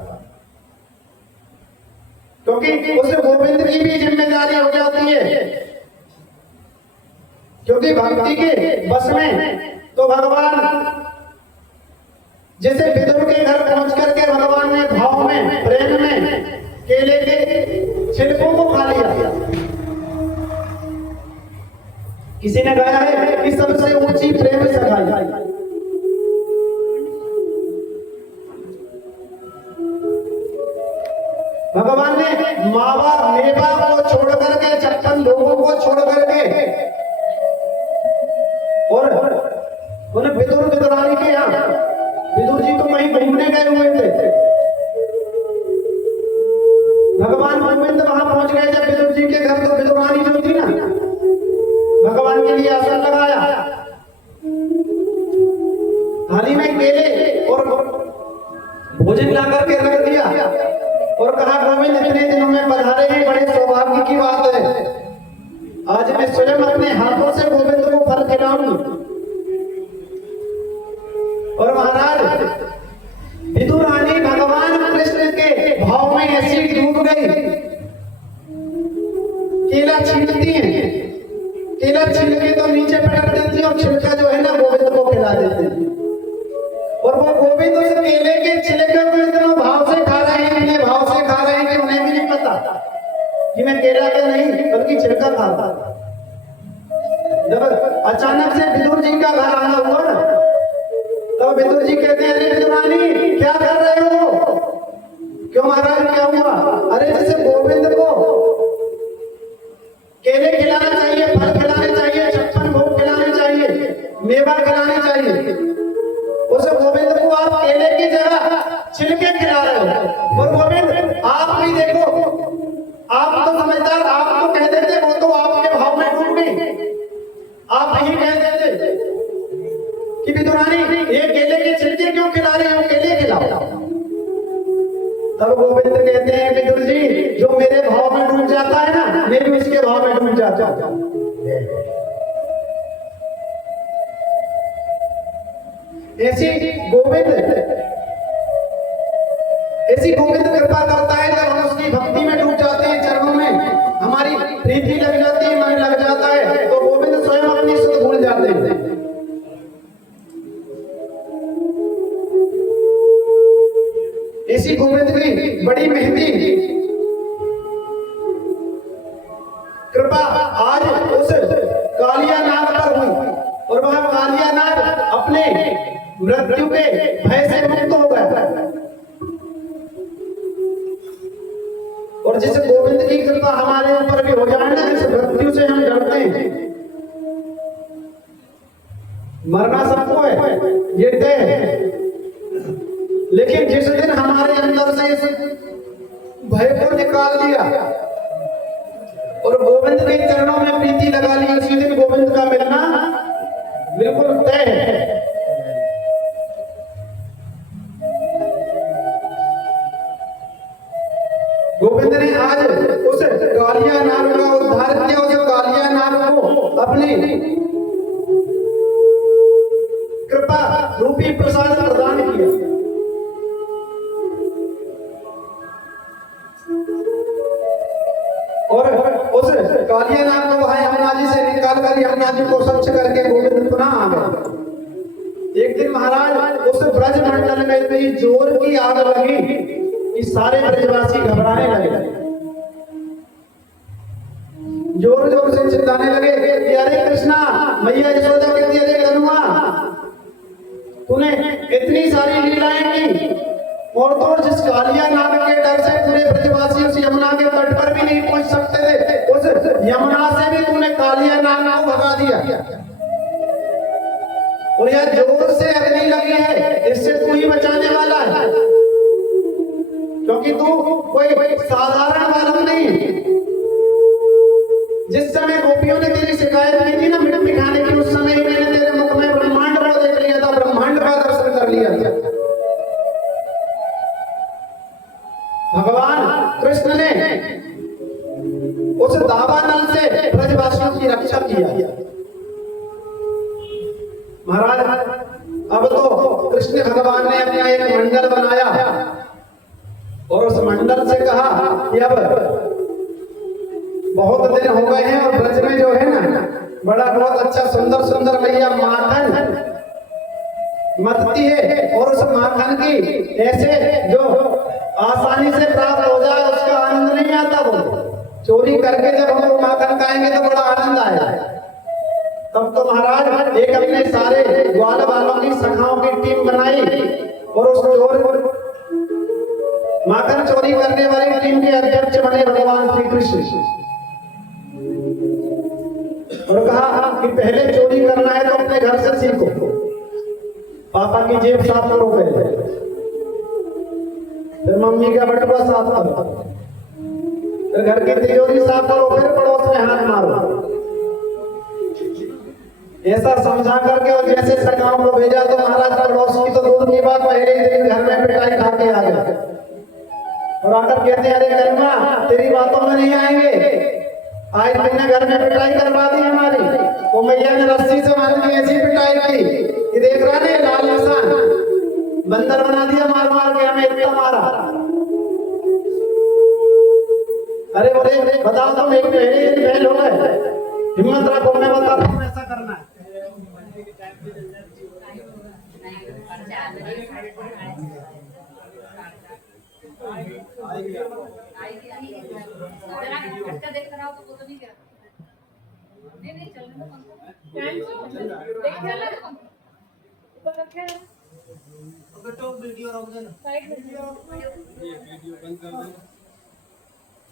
क्योंकि उस गोविंद की भी जिम्मेदारी हो जाती है। क्योंकि भक्ति के बस में तो भगवान जैसे विदुर के घर पहुंच करके भगवान ने भाव में प्रेम में केले के छिलकों को खा लिया। किसी ने गाया है कि सबसे ऊंची प्रेम सगाई। भगवान ने मावा मेवा को छोड़ करके, 56 लोगों को छोड़ करके और उन विदुर विदुरानी के यहाँ, विदुर जी तो वहीं घूमने गए हुए थे, भगवान गोविंद वहां पहुंच गए जब विदुर जी के घर। तो विदुरानी जो थी ना, भगवान के लिए आसन लगाया, थाली में केले और भोजन ला करके रख दिया और कहा गोविंद इतने दिनों में पधारे हैं, बड़े सौभाग्य की बात है, आज मैं स्वयं अपने हाथों से गोविंद को फल खिलाऊंगी। और महाराज विदुरानी भगवान कृष्ण के भाव में ऐसी डूब गई, केला छीलती है, केला छील के तो नीचे पटक देती और छिलका जो है ना गोविंद को खिला देती। और वो गोविंद उस केले के छिलके को इतना भाव से खा रहे हैं, इतने भाव से खा रहे हैं कि उन्हें भी नहीं पता कि मैं केला क्या नहीं बल्कि छिलका खाता। जब अचानक से विदुर जी का घर आना हुआ ना, तो विदुर जी कहते हैं, अरे विदुरानी क्या कर रहे हो? क्यों महाराज क्या हुआ? अरे जैसे गोविंद को केले खिलाना चाहिए, फल खिलाने चाहिए, 56 भोग खिलाने चाहिए, मेवा खिलाने चाहिए, उस गोविंद को आप केले की जगह छिलके खिला रहे हो। और गोविंद आप भी देखो, आप तो समझदार, आप तो कह देते, वो तो आपके भाव में डूब गई, आप नहीं कह देते कि विदुरानी ये केले के छिलके क्यों खिला रहे हो, केले खिलाओ। तब गोविंद कहते हैं, विदुर जी जो मेरे भाव में डूब जाता है ना, मैं भी उसके भाव में डूब जाता हूं। ऐसी गोविंद कृपा करता है जब हम उसकी भक्ति में डूब जाते हैं, चरणों में हमारी प्रीति लग जाती है, मन लग जाता है, तो गोविंद स्वयं अपनी सुध भूल जाते हैं। इसी गोविंद की बड़ी मेहंदी कृपा आज उस कालिया नाग पर हुई और वह कालिया नाग अपने मृत्यु के भय से मुक्त हो गया। और जिस गोविंद की कृपा हमारे ऊपर भी हो जाए ना, जिस मृत्यु से हम डरते हैं, मरना सबको है, ये तय है, लेकिन जिस दिन हमारे अंदर से इस चरणों में प्रीति लगा ली, उसी दिन गोविंद का मिलना बिल्कुल तय है। गोविंद ने आज उस कालिया नाग का उद्धार किया, उस कालिया नाग को अपनी कृपा रूपी प्रसाद प्रदान किया। और उस कालिया नाग को वहां यमुना जी से निकाल कर यमुना जी को स्वच्छ करके गोविंद पुनः आ गए। एक दिन महाराज उस ब्रज मंडल में इतनी जोर की आग लगी कि सारे ब्रजवासी घबराने लगे, जोर जोर से चिल्लाने लगे कि अरे कृष्णा, मैया यशोदा कहती अरे कनुआ, तूने इतनी सारी लीलाएं की और तो जिस कालिया नाग के डर से पूरे ब्रजवासी उस यमुना के तट पर भी नहीं पहुंच सकते थे, उस यमुना से भी तूने कालिया नाग को भगा दिया। और यह जोर से अग्नि लगी है, इससे तू ही बचाने वाला है, क्योंकि तू कोई साधारण बालक नहीं है। जिस समय गोपियों ने तेरी शिकायत की थी ना मिट्टी खाने की, उस समय ही मैंने तेरे मुख में ब्रह्मांड को देख लिया था, ब्रह्मांड का दर्शन कर लिया था। भगवान कृष्ण ने उस दावानल से ब्रजवासियों की रक्षा किया। महाराज अब तो कृष्ण भगवान ने अपना एक मंडल बनाया और उस मंडल से कहा कि अब बहुत दिन हो गए हैं और ब्रज में जो है ना बड़ा बहुत अच्छा सुंदर सुंदर मैया माखन मथती है, और उस माखन की ऐसे जो आसानी से प्राप्त हो जाए उसका आनंद नहीं आता। वो चोरी करके जब हम लोग माखन खाएंगे तो बड़ा आनंद आएगा। तब तो महाराज एक अपने सारे ग्वाल वालों की सखाओं की टीम बनाई और उस चोर माखन चोरी करने वाली टीम के अध्यक्ष बने भगवान श्री कृष्ण। और कहा कि पहले चोरी करना है तो अपने घर से सीखो, पापा की जेब साफ करो पहले, फिर मम्मी का बटुआ साफ करो, फिर घर की तिजोरी साफ करो, फिर पड़ोस में हाथ मारो। ऐसा समझा करके और जैसे सखाओं को भेजा तो महाराज पड़ोस की तो दूर की बात, पहले ही दिन घर में पिटाई खा के आ गए और आकर कहते अरे कलमा तेरी बातों में नहीं आएंगे, आज तुमने घर में पिटाई करवा दी हमारी। वो मैया ने रस्सी से मार के ऐसी पिटाई की कि देख रहा ने लाल निशान बंदर बना दिया, मार मार के हमें इतना मारा। अरे बोले बताओ तुम एक पहले दिन फेल हो गए, हिम्मत रखो मैं बताता हूँ ऐसा करना है। वीडियो